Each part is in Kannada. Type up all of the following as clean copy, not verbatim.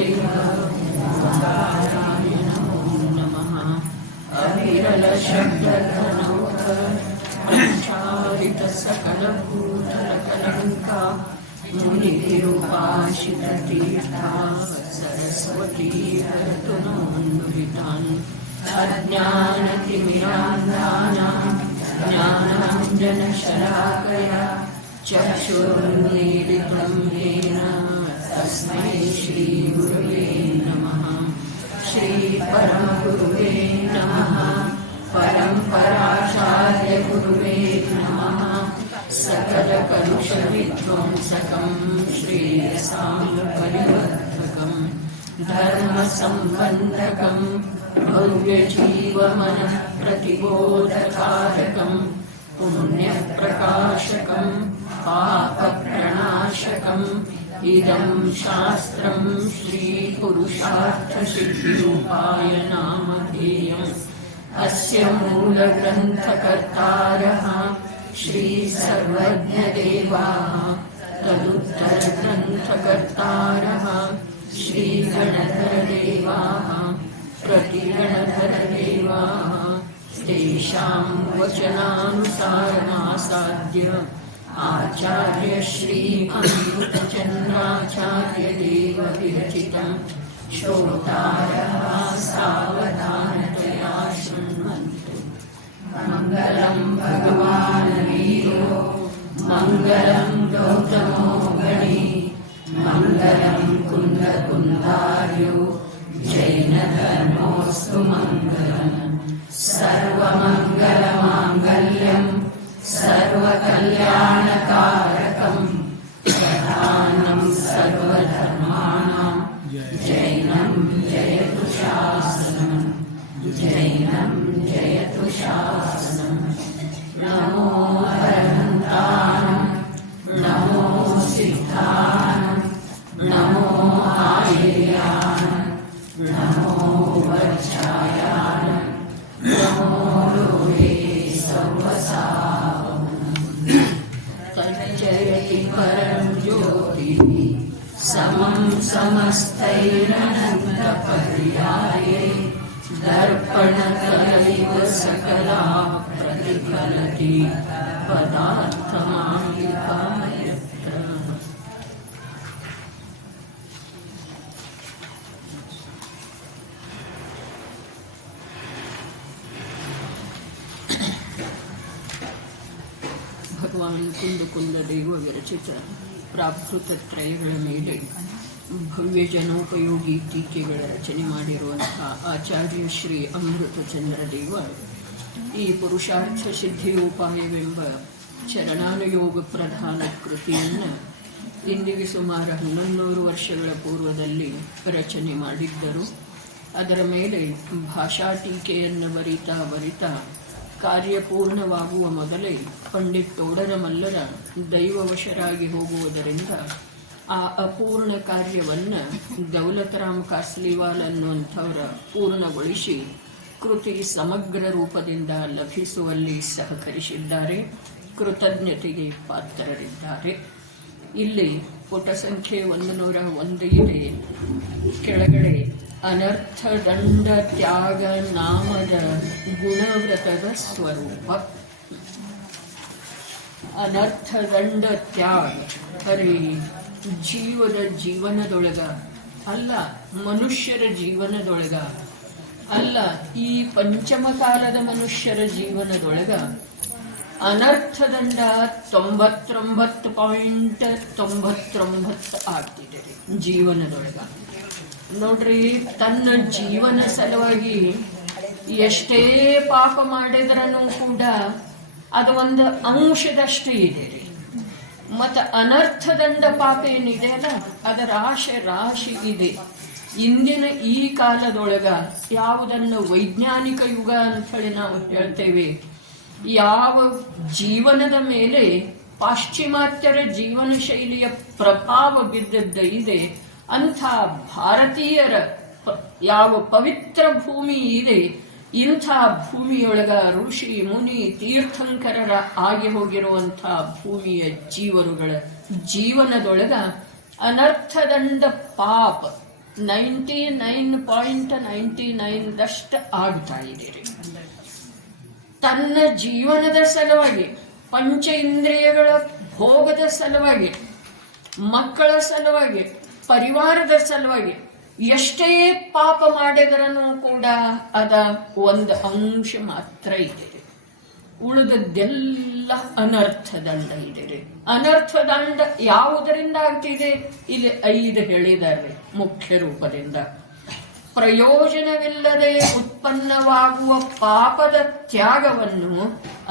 चैव गोदाराय नमो नमः। अविरलशब्दघनौघचारितसकलभूतलकलङ्का मुनिरुपाशिततीर्था सरस्वती हरतु नोन्नुरितान् अज्ञानतिमिरान्धानां ज्ञानाञ्जनशलाकया चक्षुरुन्मीलितं येन तस्मै श्रीगुरुवे नमः। श्रीपरमगुरुवे नमः। परम्पराचार्यगुरुवे नमः। सकलकलुषविध्वंसकं श्रेयसां परिवर्धकं धर्मसम्बन्धकं भव्यजीवमनः प्रतिबोधकारकं पुण्यप्रकाशकं पापप्रणाशकम् इदं शास्त्रं श्रीपुरुषार्थसिद्धिरूपाय नामधेयम्। अस्य मूलग्रन्थकर्तारः श्रीसर्वज्ञदेवाः तदुत्तरग्रन्थकर्तारः श्रीगणधरदेवाः प्रतिगणधरदेवाः तेषां वचनानुसारमासाद्य आचार्य श्री अमृतचन्द्राचार्यदेव विरचितं श्रोतारः सावधानतया शृण्वन्तु। मङ्गलं भगवान् वीरो मङ्गलं गौतमो गणी मङ्गलं कुन्दकुन्दार्यो जैनधर्मोऽस्तु मङ्गलम्। सर्वमङ्गलमाङ्गल्यं सर्वकल्याणकारकं प्रधानं सर्वधर्माणां जैनं जयतु शासनं जैनं जयतु शासनं। नमो अरहन्तानं नमो सिद्धानं नमो आयर्यानं नमो वज्रायानं नमो लोहे सर्वसावनं। तज्जयति परं ज्योतिः समं समस्तैरनन्तपर्याये दर्पणतलैव सकला प्रतिफलति पदार्थमालिकायत्र। ಭಗವಾನ್ ಕುಂದ ದೇವ ವಿರಚಿತ ಪ್ರಾಕೃತತ್ರಯಗಳ ಮೇಲೆ ಭವ್ಯ ಜನೋಪಯೋಗಿ ಟೀಕೆಗಳ ರಚನೆ ಮಾಡಿರುವಂತಹ ಆಚಾರ್ಯ ಶ್ರೀ ಅಮೃತಚಂದ್ರ ದೇವ ಈ ಪುರುಷಾರ್ಥ ಸಿದ್ಧಿಯೋಪಾಯವೆಂಬ ಚರಣಾನುಯೋಗ ಪ್ರಧಾನ ಕೃತಿಯನ್ನು ಇಂದಿಗೆ ಸುಮಾರು 1100 ವರ್ಷಗಳ ಪೂರ್ವದಲ್ಲಿ ರಚನೆ ಮಾಡಿದ್ದರು. ಅದರ ಮೇಲೆ ಭಾಷಾ ಟೀಕೆಯನ್ನು ಬರಿತಾ ಕಾರ್ಯಪೂರ್ಣವಾಗುವ ಮೊದಲೇ ಪಂಡಿತ್ ತೋಡರಮಲ್ಲರ ದೈವವಶರಾಗಿ ಹೋಗುವುದರಿಂದ ಆ ಅಪೂರ್ಣ ಕಾರ್ಯವನ್ನು ದೌಲತರಾಮ್ ಕಾಸ್ಲಿವಾಲ್ ಅನ್ನುವಂಥವರ ಪೂರ್ಣಗೊಳಿಸಿ ಕೃತಿ ಸಮಗ್ರ ರೂಪದಿಂದ ಲಭಿಸುವಲ್ಲಿ ಸಹಕರಿಸಿದ್ದಾರೆ. ಕೃತಜ್ಞತೆಗೆ ಪಾತ್ರರಿದ್ದಾರೆ. ಇಲ್ಲಿ ಪುಟ ಸಂಖ್ಯೆ 101 ಇದೆ. ಕೆಳಗಡೆ ಅನರ್ಥದಂಡ ತ್ಯಾಗ ನಾಮದ ಗುಣವ್ರತದ ಸ್ವರೂಪ. ಅನರ್ಥದಂಡ ತ್ಯಾಗ ಅರೆ ಜೀವನದೊಳಗ ಅಲ್ಲ, ಮನುಷ್ಯರ ಜೀವನದೊಳಗ ಅಲ್ಲ, ಈ ಪಂಚಮಕಾಲದ ಮನುಷ್ಯರ ಜೀವನದೊಳಗ ಅನರ್ಥದಂಡ 99.99 ಆಗ್ತಿದೆ ಜೀವನದೊಳಗ. ನೋಡ್ರಿ, ತನ್ನ ಜೀವನ ಸಲುವಾಗಿ ಎಷ್ಟೇ ಪಾಪ ಮಾಡಿದ್ರೂ ಕೂಡ ಅದು ಒಂದು ಅಂಶದಷ್ಟೇ ಇದೆ ರೀ. ಮತ್ತು ಅನರ್ಥದಂಡ ಪಾಪ ಏನಿದೆ ಅಲ್ಲ, ಅದರ ರಾಶಿ ಇದೆ. ಇಂದಿನ ಈ ಕಾಲದೊಳಗ ಯಾವುದನ್ನು ವೈಜ್ಞಾನಿಕ ಯುಗ ಅಂತ ಹೇಳಿ ನಾವು ಹೇಳ್ತೇವೆ, ಯಾವ ಜೀವನದ ಮೇಲೆ ಪಾಶ್ಚಿಮಾತ್ಯರ ಜೀವನ ಶೈಲಿಯ ಪ್ರಭಾವ ಬಿದ್ದದ್ದು ಇದೆ, ಅಂಥ ಭಾರತೀಯರ ಯಾವ ಪವಿತ್ರ ಭೂಮಿ ಇದೆ, ಇಂಥ ಭೂಮಿಯೊಳಗ ಋಷಿ ಮುನಿ ತೀರ್ಥಂಕರರ ಆಗಿ ಹೋಗಿರುವಂಥ ಭೂಮಿಯ ಜೀವರುಗಳ ಜೀವನದೊಳಗ ಅನರ್ಥದಂಡ ಪಾಪ 99.99% ಆಗ್ತಾ ಇದ್ದೀರಿ. ತನ್ನ ಜೀವನದ ಸಲುವಾಗಿ, ಪಂಚ ಇಂದ್ರಿಯಗಳ ಭೋಗದ ಸಲುವಾಗಿ, ಮಕ್ಕಳ ಸಲುವಾಗಿ, ಪರಿವಾರದ ಸಲುವಾಗಿ ಎಷ್ಟೇ ಪಾಪ ಮಾಡಿದ್ರೂ ಕೂಡ ಅದ ಒಂದು ಅಂಶ ಮಾತ್ರ ಇದೆ. ಉಳಿದದ್ದೆಲ್ಲ ಅನರ್ಥದಂಡ ಇದೆ. ಅನರ್ಥದಂಡ ಯಾವುದರಿಂದ ಆಗ್ತಿದೆ? ಇಲ್ಲಿ 5 ಹೇಳಿದ್ದಾರೆ ಮುಖ್ಯ ರೂಪದಿಂದ. ಪ್ರಯೋಜನವಿಲ್ಲದೆ ಉತ್ಪನ್ನವಾಗುವ ಪಾಪದ ತ್ಯಾಗವನ್ನು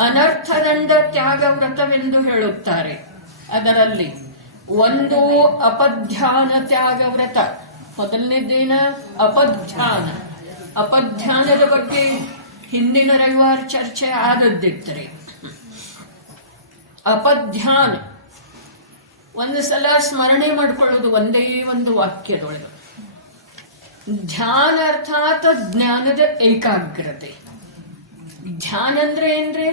ಅನರ್ಥದಂಡ ತ್ಯಾಗ ವ್ರತವೆಂದು ಹೇಳುತ್ತಾರೆ. ಅದರಲ್ಲಿ ಒಂದು ಅಪಧ್ಯಾನ ತ್ಯಾಗ ವ್ರತ. ಮೊದಲನೇದೇನ? ಅಪಧ್ಯಾನ. ಅಪಧ್ಯಾನದ ಬಗ್ಗೆ ಹಿಂದಿನ ರವಿವಾರ ಚರ್ಚೆ ಆದದ್ದಿತ್ತರೆ. ಅಪಧ್ಯಾನ ಒಂದು ಸಲ ಸ್ಮರಣೆ ಮಾಡ್ಕೊಳ್ಳೋದು ಒಂದೇ ಒಂದು ವಾಕ್ಯದೊಳಗೆ. ಧ್ಯಾನ ಅರ್ಥಾತ್ ಜ್ಞಾನದ ಏಕಾಗ್ರತೆ. ಧ್ಯಾನ ಅಂದ್ರೆ ಏನ್ರಿ?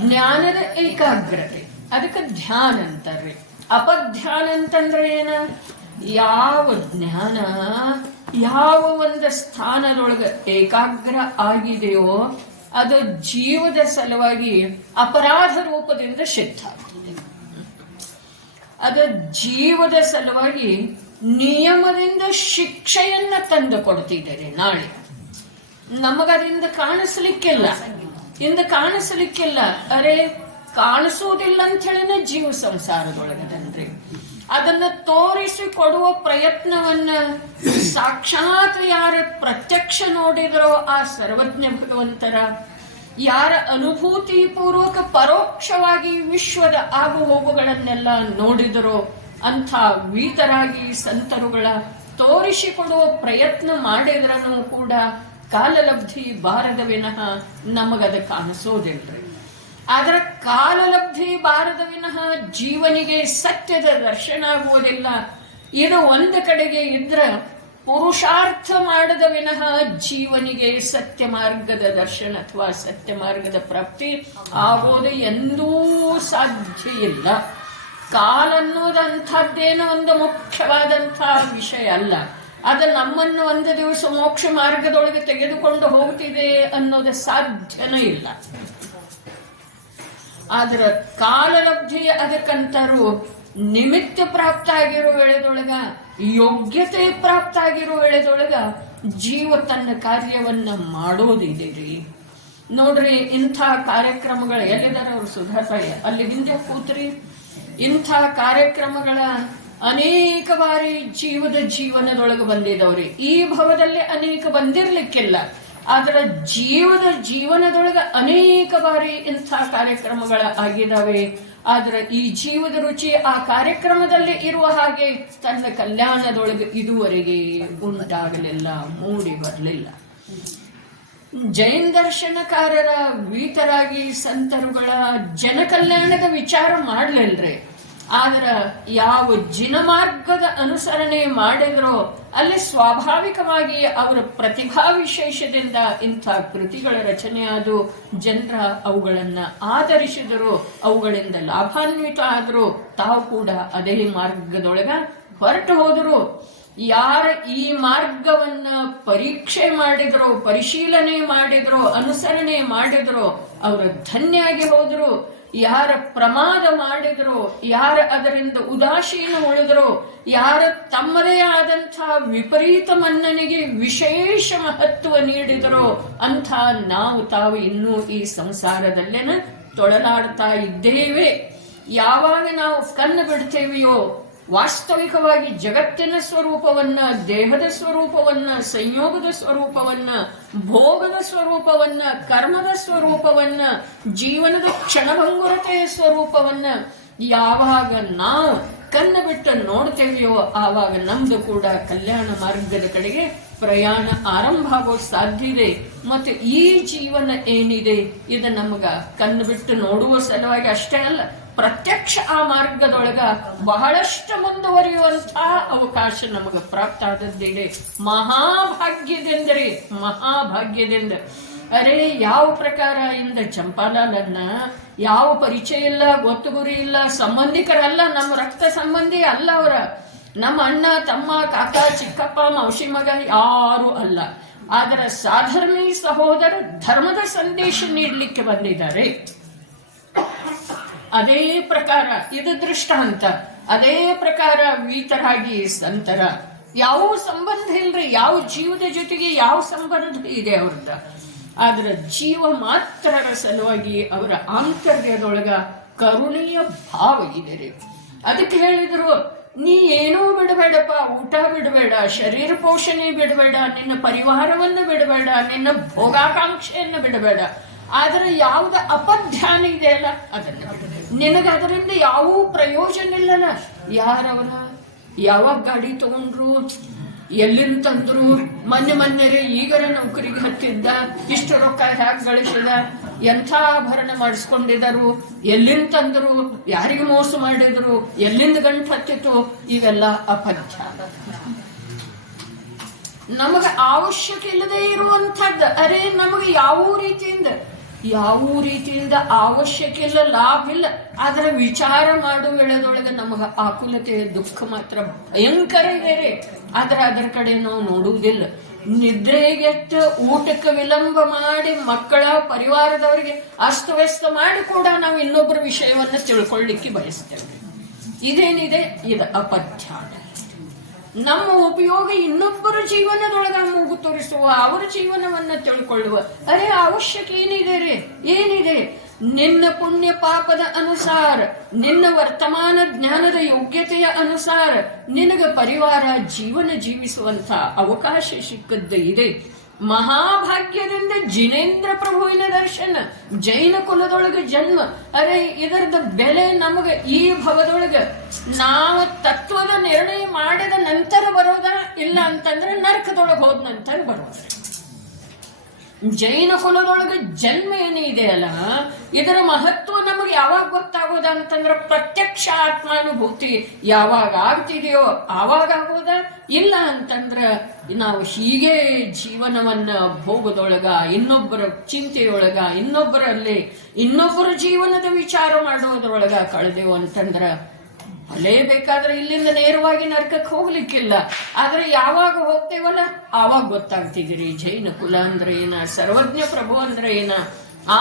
ಜ್ಞಾನದ ಏಕಾಗ್ರತೆ. ಅದಕ್ಕೆ ಧ್ಯಾನ ಅಂತಾರ್ರಿ. ಅಪಧ್ಯಾನ ಅಂತಂದ್ರೆ ಏನ? ಯಾವ ಜ್ಞಾನ ಯಾವ ಒಂದು ಸ್ಥಾನದೊಳಗೆ ಏಕಾಗ್ರ ಆಗಿದೆಯೋ ಅದು ಜೀವದ ಸಲುವಾಗಿ ಅಪರಾಧ ರೂಪದಿಂದ ಸಿದ್ಧ ಆಗ್ತದೆ. ಅದು ಜೀವದ ಸಲುವಾಗಿ ನಿಯಮದಿಂದ ಶಿಕ್ಷೆಯನ್ನ ತಂದು ಕೊಡ್ತಿದ್ದೇನೆ. ನಾಳೆ ನಮಗದಿಂದ ಕಾಣಿಸ್ಲಿಕ್ಕಿಲ್ಲ. ಅರೆ ಕಾಣಿಸುವುದಿಲ್ಲ ಅಂತ ಹೇಳಿನ ಜೀವ ಸಂಸಾರದೊಳಗದನ್ರಿ. ಅದನ್ನ ತೋರಿಸಿಕೊಡುವ ಪ್ರಯತ್ನವನ್ನ ಸಾಕ್ಷಾತ್ ಯಾರ ಪ್ರತ್ಯಕ್ಷ ನೋಡಿದರೋ ಆ ಸರ್ವಜ್ಞ ಭಗವಂತರ, ಯಾರ ಅನುಭೂತಿ ಪೂರ್ವಕ ಪರೋಕ್ಷವಾಗಿ ವಿಶ್ವದ ಆಗು ಹೋಗುಗಳನ್ನೆಲ್ಲ ನೋಡಿದರೋ ಅಂಥ ವೀತರಾಗಿ ಸಂತರುಗಳ ತೋರಿಸಿಕೊಡುವ ಪ್ರಯತ್ನ ಮಾಡಿದ್ರೂ ಕೂಡ ಕಾಲಲಬ್ಧಿ ಬಾರದ ವಿನಃ ನಮಗದ ಕಾಣಿಸೋದಿಲ್ರಿ. ಆದ್ರ ಕಾಲಲಬ್ಧಿ ಬಾರದ ವಿನಃ ಜೀವನಿಗೆ ಸತ್ಯದ ದರ್ಶನ ಆಗುವುದಿಲ್ಲ. ಇದು ಒಂದು ಕಡೆಗೆ ಇದ್ರ ಪುರುಷಾರ್ಥ ಮಾಡದ ವಿನಃ ಜೀವನಿಗೆ ಸತ್ಯ ಮಾರ್ಗದ ದರ್ಶನ ಅಥವಾ ಸತ್ಯ ಮಾರ್ಗದ ಪ್ರಾಪ್ತಿ ಆಗೋದು ಎಂದೂ ಸಾಧ್ಯ ಇಲ್ಲ. ಕಾಲ ಅನ್ನೋದಂಥದ್ದೇನೋ ಒಂದು ಮುಖ್ಯವಾದಂತಹ ವಿಷಯ ಅಲ್ಲ. ಅದು ನಮ್ಮನ್ನು ಒಂದು ದಿವಸ ಮೋಕ್ಷ ಮಾರ್ಗದೊಳಗೆ ತೆಗೆದುಕೊಂಡು ಹೋಗ್ತಿದೆ ಅನ್ನೋದು ಸಾಧ್ಯನೇ ಇಲ್ಲ. ಆದ್ರ ಕಾಲಲಬ್ಧಿ ಅದಕ್ಕಂತಾರು ನಿಮಿತ್ತ ಪ್ರಾಪ್ತ ಆಗಿರೋ ವೇಳೆದೊಳಗ, ಯೋಗ್ಯತೆ ಪ್ರಾಪ್ತ ಆಗಿರೋ ವೇಳೆದೊಳಗ ಜೀವ ತನ್ನ ಕಾರ್ಯವನ್ನ ಮಾಡೋದಿದೆ ರೀ. ನೋಡ್ರಿ, ಇಂಥ ಕಾರ್ಯಕ್ರಮಗಳು ಎಲ್ಲಿದಾರ ಅವ್ರು ಸುಧಾರ್ಸಾಯ ಅಲ್ಲಿ ಹಿಂದೆ ಕೂತ್ರಿ. ಇಂಥ ಕಾರ್ಯಕ್ರಮಗಳ ಅನೇಕ ಬಾರಿ ಜೀವನದೊಳಗೆ ಬಂದಿದವ್ರಿ. ಈ ಭವದಲ್ಲಿ ಅನೇಕ ಬಂದಿರ್ಲಿಕ್ಕಿಲ್ಲ, ಆದ್ರೆ ಜೀವನದೊಳಗೆ ಅನೇಕ ಬಾರಿ ಇಂಥ ಕಾರ್ಯಕ್ರಮಗಳ ಆಗಿದಾವೆ. ಆದ್ರೆ ಈ ಜೀವದ ರುಚಿ ಆ ಕಾರ್ಯಕ್ರಮದಲ್ಲಿ ಇರುವ ಹಾಗೆ ತನ್ನ ಕಲ್ಯಾಣದೊಳಗೆ ಇದುವರೆಗೆ ಉಂಟಾಗಲಿಲ್ಲ, ಮೂಡಿ ಬರಲಿಲ್ಲ. ಜೈನ ದರ್ಶನಕಾರರ ವೀತರಾಗಿ ಸಂತರುಗಳ ಜನ ಕಲ್ಯಾಣದ ವಿಚಾರ ಮಾಡ್ಲಿಲ್ರಿ. ಆದ್ರ ಯಾವ ಜಿನಮಾರ್ಗದ ಅನುಸರಣೆ ಮಾಡಿದ್ರೋ ಅಲ್ಲಿ ಸ್ವಾಭಾವಿಕವಾಗಿ ಅವರ ಪ್ರತಿಭಾ ವಿಶೇಷದಿಂದ ಇಂಥ ಕೃತಿಗಳ ರಚನೆ ಆದು ಜನರ ಅವುಗಳನ್ನ ಆಧರಿಸಿದರು, ಅವುಗಳಿಂದ ಲಾಭಾನ್ವಿತ ಆದ್ರು. ತಾವು ಕೂಡ ಅದೇ ಮಾರ್ಗದೊಳಗ ಹೊರಟು ಹೋದರು. ಯಾರ ಈ ಮಾರ್ಗವನ್ನ ಪರೀಕ್ಷೆ ಮಾಡಿದ್ರೋ, ಪರಿಶೀಲನೆ ಮಾಡಿದ್ರೋ, ಅನುಸರಣೆ ಮಾಡಿದ್ರೋ ಅವರು ಧನ್ಯಾಗಿ ಹೋದ್ರು. ಯಾರ ಪ್ರಮಾದ ಮಾಡಿದ್ರು, ಯಾರ ಅದರಿಂದ ಉದಾಸೀನ ಉಳಿದ್ರು, ಯಾರ ತಮ್ಮದೇ ಆದಂಥ ವಿಪರೀತ ಮನ್ನನಿಗೆ ವಿಶೇಷ ಮಹತ್ವ ನೀಡಿದರೋ ಅಂಥ ನಾವು ತಾವು ಇನ್ನೂ ಈ ಸಂಸಾರದಲ್ಲೇನ ತೊಳಲಾಡ್ತಾ ಇದ್ದೇವೆ. ಯಾವಾಗ ನಾವು ಕಣ್ಣು ಬಿಡ್ತೇವೆಯೋ ವಾಸ್ತವಿಕವಾಗಿ ಜಗತ್ತಿನ ಸ್ವರೂಪವನ್ನ, ದೇಹದ ಸ್ವರೂಪವನ್ನ, ಸಂಯೋಗದ ಸ್ವರೂಪವನ್ನ, ಭೋಗದ ಸ್ವರೂಪವನ್ನ, ಕರ್ಮದ ಸ್ವರೂಪವನ್ನ, ಜೀವನದ ಕ್ಷಣಭಂಗುರತೆಯ ಸ್ವರೂಪವನ್ನ ಯಾವಾಗ ನಾವು ಕಣ್ಣು ಬಿಟ್ಟು ನೋಡ್ತೇವೆಯೋ ಆವಾಗ ನಮ್ದು ಕೂಡ ಕಲ್ಯಾಣ ಮಾರ್ಗದ ಕಡೆಗೆ ಪ್ರಯಾಣ ಆರಂಭ ಆಗೋ ಸಾಧ್ಯ ಇದೆ. ಮತ್ತೆ ಈ ಜೀವನ ಏನಿದೆ ಇದು ನಮಗ ಕಣ್ಣು ಬಿಟ್ಟು ನೋಡುವ ಸಲುವಾಗಿ ಅಷ್ಟೇ ಅಲ್ಲ, ಪ್ರತ್ಯಕ್ಷ ಆ ಮಾರ್ಗದೊಳಗ ಬಹಳಷ್ಟು ಮುಂದುವರಿಯುವಂತಹ ಅವಕಾಶ ನಮಗೆ ಪ್ರಾಪ್ತ ಆದದ್ದಿದೆ. ಮಹಾಭಾಗ್ಯದಿಂದ. ಅರೆ ಯಾವ ಪ್ರಕಾರ ಇಂದ ಚಂಪಾಲಾಲನ್ನ ಯಾವ ಪರಿಚಯ ಇಲ್ಲ, ಗೊತ್ತು ಗುರಿ ಇಲ್ಲ, ಸಂಬಂಧಿಕರಲ್ಲ, ನಮ್ಮ ರಕ್ತ ಸಂಬಂಧಿ ಅಲ್ಲ ಅವರ. ನಮ್ಮ ಅಣ್ಣ ತಮ್ಮ ಕಾಕ ಚಿಕ್ಕಪ್ಪ ಮೌಸಿ ಮಗ ಯಾರು ಅಲ್ಲ. ಆದರೆ ಸಾಧರ್ಮಿ ಸಹೋದರ ಧರ್ಮದ ಸಂದೇಶ ನೀಡಲಿಕ್ಕೆ ಬಂದಿದ್ದಾರೆ. ಅದೇ ಪ್ರಕಾರ ಇದು ದೃಷ್ಟಾಂತ. ಅದೇ ಪ್ರಕಾರ ವೀತರಾಗಿ ಸಂತರ ಯಾವ ಸಂಬಂಧ ಇಲ್ರಿ, ಯಾವ ಜೀವದ ಜೊತೆಗೆ ಯಾವ ಸಂಬಂಧ ಇದೆ ಅವ್ರದ್ದು. ಆದ್ರೆ ಜೀವ ಮಾತ್ರರ ಸಲುವಾಗಿ ಅವರ ಆಂತರ್ಯದೊಳಗ ಕರುಣೆಯ ಭಾವ ಇದೆ ರೀ. ಅದಕ್ಕೆ ಹೇಳಿದ್ರು, ನೀ ಏನೂ ಬಿಡಬೇಡಪ್ಪ, ಊಟ ಬಿಡಬೇಡ, ಶರೀರ ಪೋಷಣೆ ಬಿಡಬೇಡ, ನಿನ್ನ ಪರಿವಾರವನ್ನು ಬಿಡಬೇಡ, ನಿನ್ನ ಭೋಗಾಕಾಂಕ್ಷೆಯನ್ನು ಬಿಡಬೇಡ. ಆದ್ರೆ ಯಾವ್ದ ಅಪಧ್ಯಾನ ಇದೆಯಲ್ಲ ಅದನ್ನ ಬಿಡಬೇಕು. ನಿನಗೆ ಅದರಿಂದ ಯಾವ ಪ್ರಯೋಜನ ಇಲ್ಲಲ್ಲ. ಯಾರವರ ಯಾವಾಗ ಗಾಡಿ ತಗೊಂಡ್ರು, ಎಲ್ಲಿಂದ ತಂದ್ರು, ಮೊನ್ನೆ ಈಗರ ನೌಕರಿಗೆ ಹತ್ತಿದ್ದ, ಇಷ್ಟು ರೊಕ್ಕ ಹ್ಯಾಕ್ ಗಳಿಸಿದ, ಎಂಥ ಆಭರಣ ಮಾಡಿಸ್ಕೊಂಡಿದರು, ಎಲ್ಲಿಂದ ತಂದ್ರು, ಯಾರಿಗೆ ಮೋಸ ಮಾಡಿದ್ರು, ಎಲ್ಲಿಂದ ಗಂಟು ಹತ್ತಿತು, ಇವೆಲ್ಲ ಅಪಧ್ಯಾನ. ನಮಗ ಅವಶ್ಯಕ ಇಲ್ಲದೆ ಇರುವಂಥದ್ದು. ಅರೆ ನಮಗೆ ಯಾವ ರೀತಿಯಿಂದ ಅವಶ್ಯಕ ಇಲ್ಲ, ಲಾಭ ಇಲ್ಲ. ಆದ್ರೆ ವಿಚಾರ ಮಾಡುವ ವೇಳೆದೊಳಗೆ ನಮಗ ಆಕುಲತೆ ದುಃಖ ಮಾತ್ರ ಭಯಂಕರ ಇದೆ ರೀ. ಆದ್ರೆ ಅದರ ಕಡೆ ನಾವು ನೋಡುವುದಿಲ್ಲ. ನಿದ್ರೆಗೆಟ್ಟು ಊಟಕ್ಕೆ ವಿಳಂಬ ಮಾಡಿ ಮಕ್ಕಳ ಪರಿವಾರದವರಿಗೆ ಅಸ್ತವ್ಯಸ್ತ ಮಾಡಿ ಕೂಡ ನಾವು ಇನ್ನೊಬ್ಬರ ವಿಷಯವನ್ನು ತಿಳ್ಕೊಳ್ಳಿಕ್ಕೆ ಬಯಸ್ತೇವೆ. ಇದೇನಿದೆ, ಇದು ಅಪಧ್ಯಾನ. ನಮ್ಮ ಉಪಯೋಗ ಇನ್ನೊಬ್ಬರ ಜೀವನದೊಳಗ ಮೂಗು ತೋರಿಸುವ, ಅವರ ಜೀವನವನ್ನ ತಿಳ್ಕೊಳ್ಳುವ. ಅರೆ ಅವಶ್ಯಕ ಏನಿದೆ? ನಿನ್ನ ಪುಣ್ಯ ಪಾಪದ ಅನುಸಾರ, ನಿನ್ನ ವರ್ತಮಾನ ಜ್ಞಾನದ ಯೋಗ್ಯತೆಯ ಅನುಸಾರ ನಿನಗ ಪರಿವಾರ ಜೀವನ ಜೀವಿಸುವಂತ ಅವಕಾಶ ಸಿಕ್ಕದ್ದು ಇದೆ. ಮಹಾಭಾಗ್ಯದಿಂದ ಜಿನೇಂದ್ರ ಪ್ರಭುವಿನ ದರ್ಶನ, ಜೈನ ಕುಲದೊಳಗೆ ಜನ್ಮ. ಅರೆ ಇದರದ ಬೆಲೆ ನಮಗೆ ಈ ಭವದೊಳಗ ನಾವು ತತ್ವದ ನಿರ್ಣಯ ಮಾಡಿದ ನಂತರ ಬರೋದ, ಇಲ್ಲ ಅಂತಂದ್ರೆ ನರಕದೊಳಗೆ ಹೋದ ನಂತರ ಬರೋದ. ಜೈನ ಕುಲದೊಳಗೆ ಜನ್ಮ ಏನಿದೆ ಅಲ್ಲ, ಇದರ ಮಹತ್ವ ನಮಗೆ ಯಾವಾಗ ಗೊತ್ತಾಗೋದ ಅಂತಂದ್ರೆ ಪ್ರತ್ಯಕ್ಷ ಆತ್ಮಾನುಭೂತಿ ಯಾವಾಗ ಆಗ್ತಿದೆಯೋ ಆವಾಗ ಆಗೋದ. ಇಲ್ಲ ಅಂತಂದ್ರ ನಾವು ಹೀಗೆ ಜೀವನವನ್ನ ಭೋಗದೊಳಗ, ಇನ್ನೊಬ್ಬರ ಚಿಂತೆಯೊಳಗ, ಇನ್ನೊಬ್ಬರ ಜೀವನದ ವಿಚಾರ ಮಾಡೋದ್ರೊಳಗ ಕಳೆದೆವು ಅಂತಂದ್ರ ಅಲ್ಲೇ ಬೇಕಾದ್ರೆ ಇಲ್ಲಿಂದ ನೇರವಾಗಿ ನರಕಕ್ಕೆ ಹೋಗ್ಲಿಕ್ಕಿಲ್ಲ. ಆದ್ರೆ ಯಾವಾಗ ಹೋಗ್ತೇವಲ್ಲ ಆವಾಗ ಗೊತ್ತಾಗ್ತಿದ್ದೀರಿ ಜೈನ ಕುಲ ಅಂದ್ರೆ ಏನ, ಸರ್ವಜ್ಞ ಪ್ರಭು ಅಂದ್ರೆ ಏನ,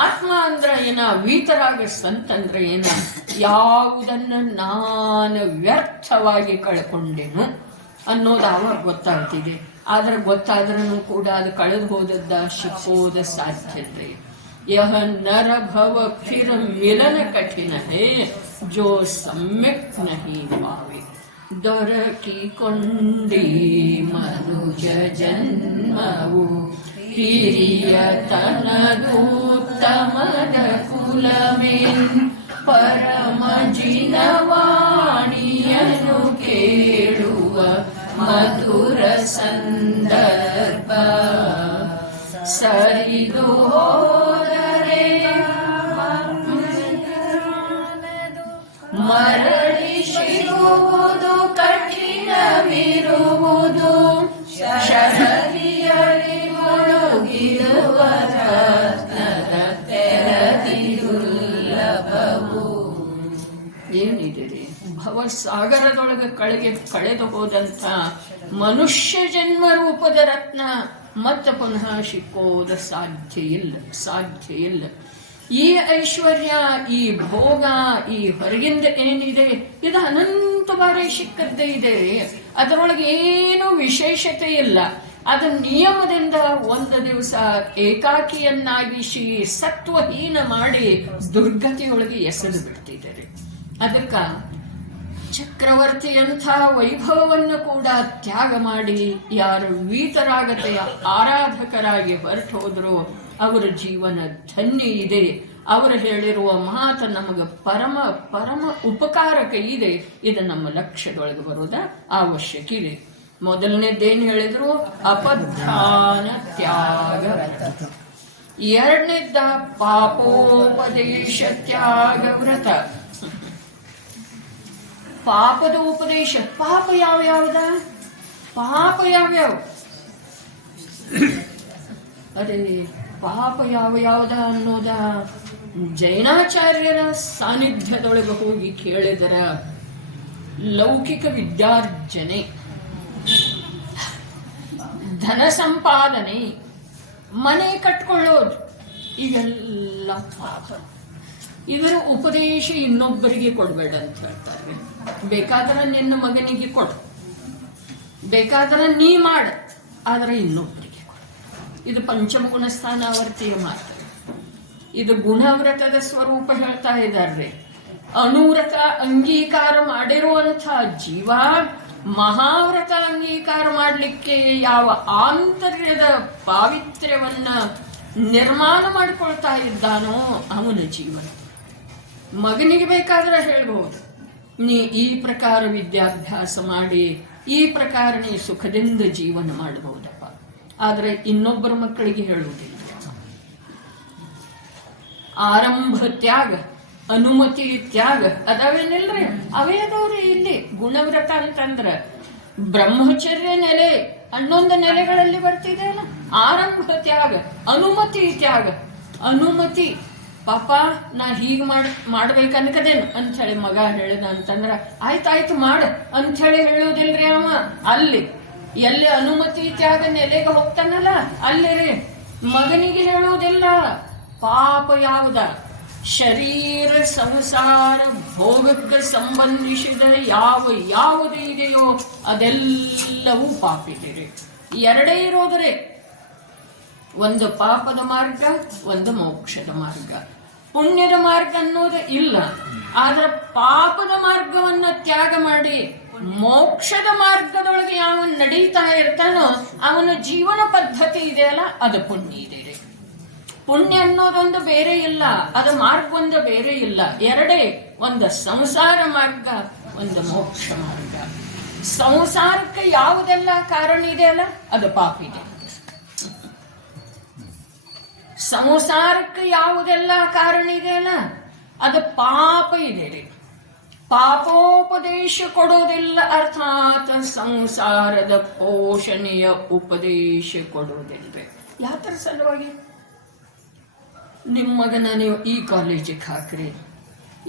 ಆತ್ಮ ಅಂದ್ರ ಏನ, ವೀತರಾಗ ಸಂತ ಅಂದ್ರೆ ಏನ, ಯಾವುದನ್ನ ನಾನು ವ್ಯರ್ಥವಾಗಿ ಕಳ್ಕೊಂಡೆನು ಅನ್ನೋದು ಆವಾಗ ಗೊತ್ತಾಗ್ತಿದೆ. ಆದ್ರೆ ಗೊತ್ತಾದ್ರೂ ಕೂಡ ಅದು ಕಳೆದು ಹೋದದ್ದ ಸಿಕ್ಕೋದ ಸಾಧ್ಯತೆ. यह नर भव फिर मिलन कठिन है, जो सम्यक नहीं पावे. ದೊರಕಿ ಕೊಂಡಿ ಮನುಜ ಜನ್ಮವು ಹಿರಿಯ ತನದೂತ್ತಮದ ಕುಲಮೇನ್, ಪರಮ ಜಿನವಾಣಿಯನು ಕೇಳುವ ಮಧುರ ಸಂದರ್ಭ. ಸರಿದು ಮರಳಿ ಸಿಗುವುದು ಕಠಿಣವಿರುವುದು, ಶಹರಿಯಲಿ ಮುಳುಗಿರುವ ರತ್ನದ ತೆರದಿರುಲ್ಲಭವು. ಏನಿದೆ ಭವಸಾಗರದೊಳಗೆ ಕಳೆದು ಹೋದಂತ ಮನುಷ್ಯ ಜನ್ಮ ರೂಪದ ರತ್ನ ಮತ್ತೆ ಪುನಃ ಸಿಕ್ಕೋದ ಸಾಧ್ಯ ಇಲ್ಲ. ಈ ಐಶ್ವರ್ಯ, ಈ ಭೋಗ, ಈ ಹೊರಗಿಂದ ಏನಿದೆ ಇದು ಅನಂತ ಬಾರಿ ಸಿಕ್ಕದ್ದೇ ಇದೆ. ಅದರೊಳಗೆ ಏನು ವಿಶೇಷತೆ ಇಲ್ಲ. ಅದು ನಿಯಮದಿಂದ ಒಂದು ದಿವಸ ಏಕಾಕಿಯನ್ನಾಗಿಸಿ ಸತ್ವಹೀನ ಮಾಡಿ ದುರ್ಗತಿಯೊಳಗೆ ಎಸೆದು ಬಿಡ್ತಿದ್ದಾರೆ. ಅದಕ್ಕ ಚಕ್ರವರ್ತಿಯಂಥ ವೈಭವವನ್ನು ಕೂಡ ತ್ಯಾಗ ಮಾಡಿ ಯಾರು ವೀತರಾಗತೆಯ ಆರಾಧಕರಾಗಿ ಹೊರಟು ಹೋದ್ರು ಅವರ ಜೀವನ ಧನ್ಯ ಇದೆ. ಅವರು ಹೇಳಿರುವ ಮಾತು ನಮಗೆ ಪರಮ ಪರಮ ಉಪಕಾರಕ ಇದೆ. ಇದು ನಮ್ಮ ಲಕ್ಷ್ಯದೊಳಗೆ ಬರೋದ ಅವಶ್ಯಕ ಇದೆ. ಮೊದಲನೇದ್ದೇನು ಹೇಳಿದ್ರು, ಅಪಧ್ಯಾನ ತ್ಯಾಗ. ಎರಡನೇದ್ದ ಪಾಪೋಪದೇಶ ತ್ಯಾಗ ವ್ರತ. ಪಾಪದ ಉಪದೇಶ. ಪಾಪ ಯಾವ್ಯಾವ ಅದೇ ಪಾಪ ಯಾವ್ದ ಅನ್ನೋದ ಜೈನಾಚಾರ್ಯರ ಸಾನ್ನಿಧ್ಯದೊಳಗೆ ಹೋಗಿ ಕೇಳಿದರ ಲೌಕಿಕ ವಿದ್ಯಾರ್ಜನೆ, ಧನ ಸಂಪಾದನೆ, ಮನೆ ಕಟ್ಕೊಳ್ಳೋದು, ಇವೆಲ್ಲ ಪಾಪ. ಇದರ ಉಪದೇಶ ಇನ್ನೊಬ್ಬರಿಗೆ ಕೊಡಬೇಡ ಅಂತ ಹೇಳ್ತಾರೆ. ಬೇಕಾದ್ರೆ ನಿನ್ನ ಮಗನಿಗೆ ಕೊಡು, ಬೇಕಾದ್ರೆ ನೀ ಮಾಡ, ಆದ್ರೆ ಇನ್ನೊಬ್ಬರಿಗೆ ಕೊಡು. ಇದು ಪಂಚಮಗುಣ ಸ್ಥಾನಾವರ್ತಿಯ ಮಾತು. ಇದು ಗುಣವ್ರತದ ಸ್ವರೂಪ ಹೇಳ್ತಾ ಇದ್ದಾರೆ. ಅನುವ್ರತ ಅಂಗೀಕಾರ ಮಾಡಿರುವಂಥ ಜೀವ ಮಹಾವ್ರತ ಅಂಗೀಕಾರ ಮಾಡಲಿಕ್ಕೆ ಯಾವ ಆಂತರ್ಯದ ಪಾವಿತ್ರ್ಯವನ್ನ ನಿರ್ಮಾಣ ಮಾಡಿಕೊಳ್ತಾ ಇದ್ದಾನೋ ಅವನ ಜೀವನ. ಮಗನಿಗೆ ಬೇಕಾದ್ರೆ ಹೇಳ್ಬಹುದು, ನೀ ಈ ಪ್ರಕಾರ ವಿದ್ಯಾಭ್ಯಾಸ ಮಾಡಿ ಈ ಪ್ರಕಾರ ನೀ ಸುಖದಿಂದ ಜೀವನ ಮಾಡಬಹುದಪ್ಪ, ಆದ್ರೆ ಇನ್ನೊಬ್ಬರ ಮಕ್ಕಳಿಗೆ ಹೇಳುವುದಿಲ್ಲ. ಆರಂಭ ತ್ಯಾಗ, ಅನುಮತಿ ತ್ಯಾಗ ಅದಾವೇನಿಲ್ರಿ, ಅವೇ ಅದಾವ್ರಿ. ಇಲ್ಲಿ ಗುಣವ್ರತ ಅಂತಂದ್ರ ಬ್ರಹ್ಮಚರ್ಯ ನೆಲೆ, ಹನ್ನೊಂದು ನೆಲೆಗಳಲ್ಲಿ ಬರ್ತಿದೆ ಅಲ್ಲ. ಆರಂಭ ತ್ಯಾಗ, ಅನುಮತಿ ತ್ಯಾಗ. ಅನುಮತಿ, ಪಾಪ ನಾ ಹೀಗ್ ಮಾಡ್ಬೇಕನ್ಕದೇನು ಅಂತ ಹೇಳಿ ಮಗ ಹೇಳಿದ ಅಂತಂದ್ರ ಆಯ್ತಾಯ್ತು ಮಾಡ ಅಂತ ಹೇಳಿ ಹೇಳುವುದಿಲ್ರಿ ಅವ. ಅಲ್ಲಿ ಎಲ್ಲಿ ಅನುಮತಿ ತ್ಯಾಗ ನೆಲೆಗೆ ಹೋಗ್ತಾನಲ್ಲ ಅಲ್ಲಿ ರೀ ಮಗನಿಗೆ ಹೇಳುವುದಿಲ್ಲ. ಪಾಪ ಯಾವುದ? ಶರೀರ ಸಂಸಾರ ಭೋಗಕ್ಕೆ ಸಂಬಂಧಿಸಿದ ಯಾವುದು ಇದೆಯೋ ಅದೆಲ್ಲವೂ ಪಾಪಿದೆ. ಎರಡೇ ಇರೋದ್ರೆ, ಒಂದು ಪಾಪದ ಮಾರ್ಗ, ಒಂದು ಮೋಕ್ಷದ ಮಾರ್ಗ. ಪುಣ್ಯದ ಮಾರ್ಗ ಅನ್ನೋದು ಇಲ್ಲ. ಆದ್ರೆ ಪಾಪದ ಮಾರ್ಗವನ್ನ ತ್ಯಾಗ ಮಾಡಿ ಮೋಕ್ಷದ ಮಾರ್ಗದೊಳಗೆ ಯಾವನ್ ನಡೀತಾ ಇರ್ತಾನೋ ಅವನ ಜೀವನ ಪದ್ಧತಿ ಇದೆಯಲ್ಲ ಅದು ಪುಣ್ಯ ಇದೆ. ಪುಣ್ಯ ಅನ್ನೋದೊಂದು ಬೇರೆ ಇಲ್ಲ, ಅದು ಮಾರ್ಗ ಒಂದು ಬೇರೆ ಇಲ್ಲ. ಎರಡೇ, ಒಂದು ಸಂಸಾರ ಮಾರ್ಗ, ಒಂದು ಮೋಕ್ಷ ಮಾರ್ಗ. ಸಂಸಾರಕ್ಕೆ ಯಾವುದೆಲ್ಲ ಕಾರಣ ಇದೆಯಲ್ಲ ಅದು ಪಾಪ ಇದೆ. ಸಂಸಾರಕ್ಕೆ ಯಾವುದೆಲ್ಲ ಕಾರಣ ಇದೆಯಲ್ಲ ಅದು ಪಾಪ ಇದೆ ರೀ. ಪಾಪೋಪದೇಶ ಕೊಡೋದಿಲ್ಲ, ಅರ್ಥಾತ್ ಸಂಸಾರದ ಪೋಷಣೆಯ ಉಪದೇಶ ಕೊಡೋದಿಲ್ವೇ. ಯಾತರ ಸಲುವಾಗಿ? ನಿಮ್ಮ ಮಗನ ನೀವು ಈ ಕಾಲೇಜಿಗೆ ಹಾಕ್ರಿ,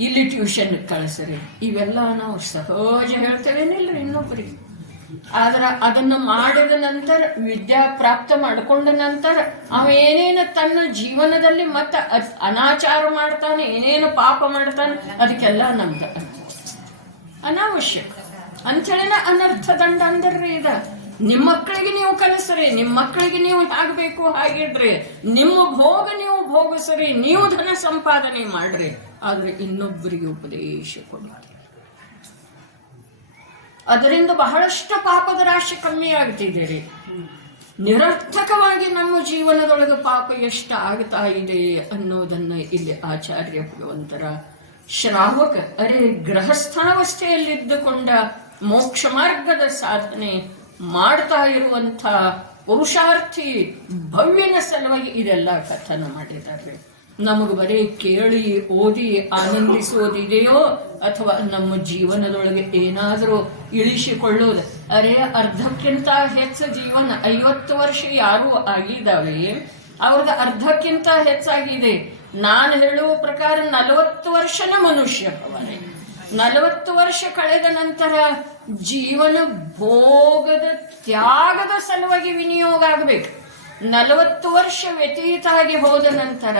ಇಲ್ಲಿ ಟ್ಯೂಷನ್ ಕಳಿಸ್ರಿ, ಇವೆಲ್ಲ ನಾವು ಸಹಜ ಹೇಳ್ತೇವೇನಿಲ್ರಿ ಇನ್ನೊಬ್ಬರಿಗೆ. ಆದ್ರ ಅದನ್ನ ಮಾಡಿದ ನಂತರ, ವಿದ್ಯಾ ಪ್ರಾಪ್ತ ಮಾಡಿಕೊಂಡ ನಂತರ ಅವೇನೇನು ತನ್ನ ಜೀವನದಲ್ಲಿ ಮತ್ತೆ ಅನಾಚಾರ ಮಾಡ್ತಾನೆ, ಏನೇನು ಪಾಪ ಮಾಡ್ತಾನೆ, ಅದಕ್ಕೆಲ್ಲ ನಮ್ದು ಅನಾವಶ್ಯಕ ಅಂಥೇಳಿನ ಅನರ್ಥ ದಂಡ ಅಂದ್ರಿ. ಇದ ನಿಮ್ಮ ಮಕ್ಕಳಿಗೆ ನೀವು ಕಲಿಸ್ರಿ, ನಿಮ್ಮ ಮಕ್ಕಳಿಗೆ ನೀವು ಹಾಗಬೇಕು ಹಾಗಿಡ್ರಿ, ನಿಮ್ಮ ಭೋಗ ನೀವು ಭೋಗಿಸ್ರಿ, ನೀವು ಧನ ಸಂಪಾದನೆ ಮಾಡ್ರಿ, ಆದ್ರೆ ಇನ್ನೊಬ್ಬರಿಗೆ ಉಪದೇಶ ಕೊಡಿ. ಅದರಿಂದ ಬಹಳಷ್ಟು ಪಾಪದ ರಾಶಿ ಕಮ್ಮಿ ಆಗ್ತಿದೆ ರೀ. ನಿರರ್ಥಕವಾಗಿ ನಮ್ಮ ಜೀವನದೊಳಗೆ ಪಾಪ ಎಷ್ಟು ಆಗ್ತಾ ಇದೆ ಅನ್ನೋದನ್ನ ಇಲ್ಲಿ ಆಚಾರ್ಯ ಭಗವಂತರ ಶ್ರಾವಕ ಗೃಹಸ್ಥಾವಸ್ಥೆಯಲ್ಲಿದ್ದುಕೊಂಡ ಮೋಕ್ಷ ಮಾರ್ಗದ ಸಾಧನೆ ಮಾಡ್ತಾ ಇರುವಂತ ಪುರುಷಾರ್ಥಿ ಭವ್ಯನ ಸಲುವಾಗಿ ಇದೆಲ್ಲ ಕಥನ ಮಾಡಿದ್ದಾರೆ. ನಮಗೆ ಬರೀ ಕೇಳಿ ಓದಿ ಆನಂದಿಸೋದಿದೆಯೋ ಅಥವಾ ನಮ್ಮ ಜೀವನದೊಳಗೆ ಏನಾದರೂ ಇಳಿಸಿಕೊಳ್ಳೋದು? ಅರ್ಧಕ್ಕಿಂತ ಹೆಚ್ಚು ಜೀವನ 50 ವರ್ಷ ಯಾರು ಆಗಿದ್ದಾವೆ, ಅವ್ರದ್ದು ಅರ್ಧಕ್ಕಿಂತ ಹೆಚ್ಚಾಗಿದೆ. ನಾನು ಹೇಳುವ ಪ್ರಕಾರ 40 ವರ್ಷನ ಮನುಷ್ಯ ಭವನೆ. 40 ವರ್ಷ ಕಳೆದ ನಂತರ ಜೀವನ ಭೋಗದ ತ್ಯಾಗದ ಸಲುವಾಗಿ ವಿನಿಯೋಗ ಆಗಬೇಕು. 40 ವರ್ಷ ವ್ಯತೀತ ಆಗಿ ಹೋದ ನಂತರ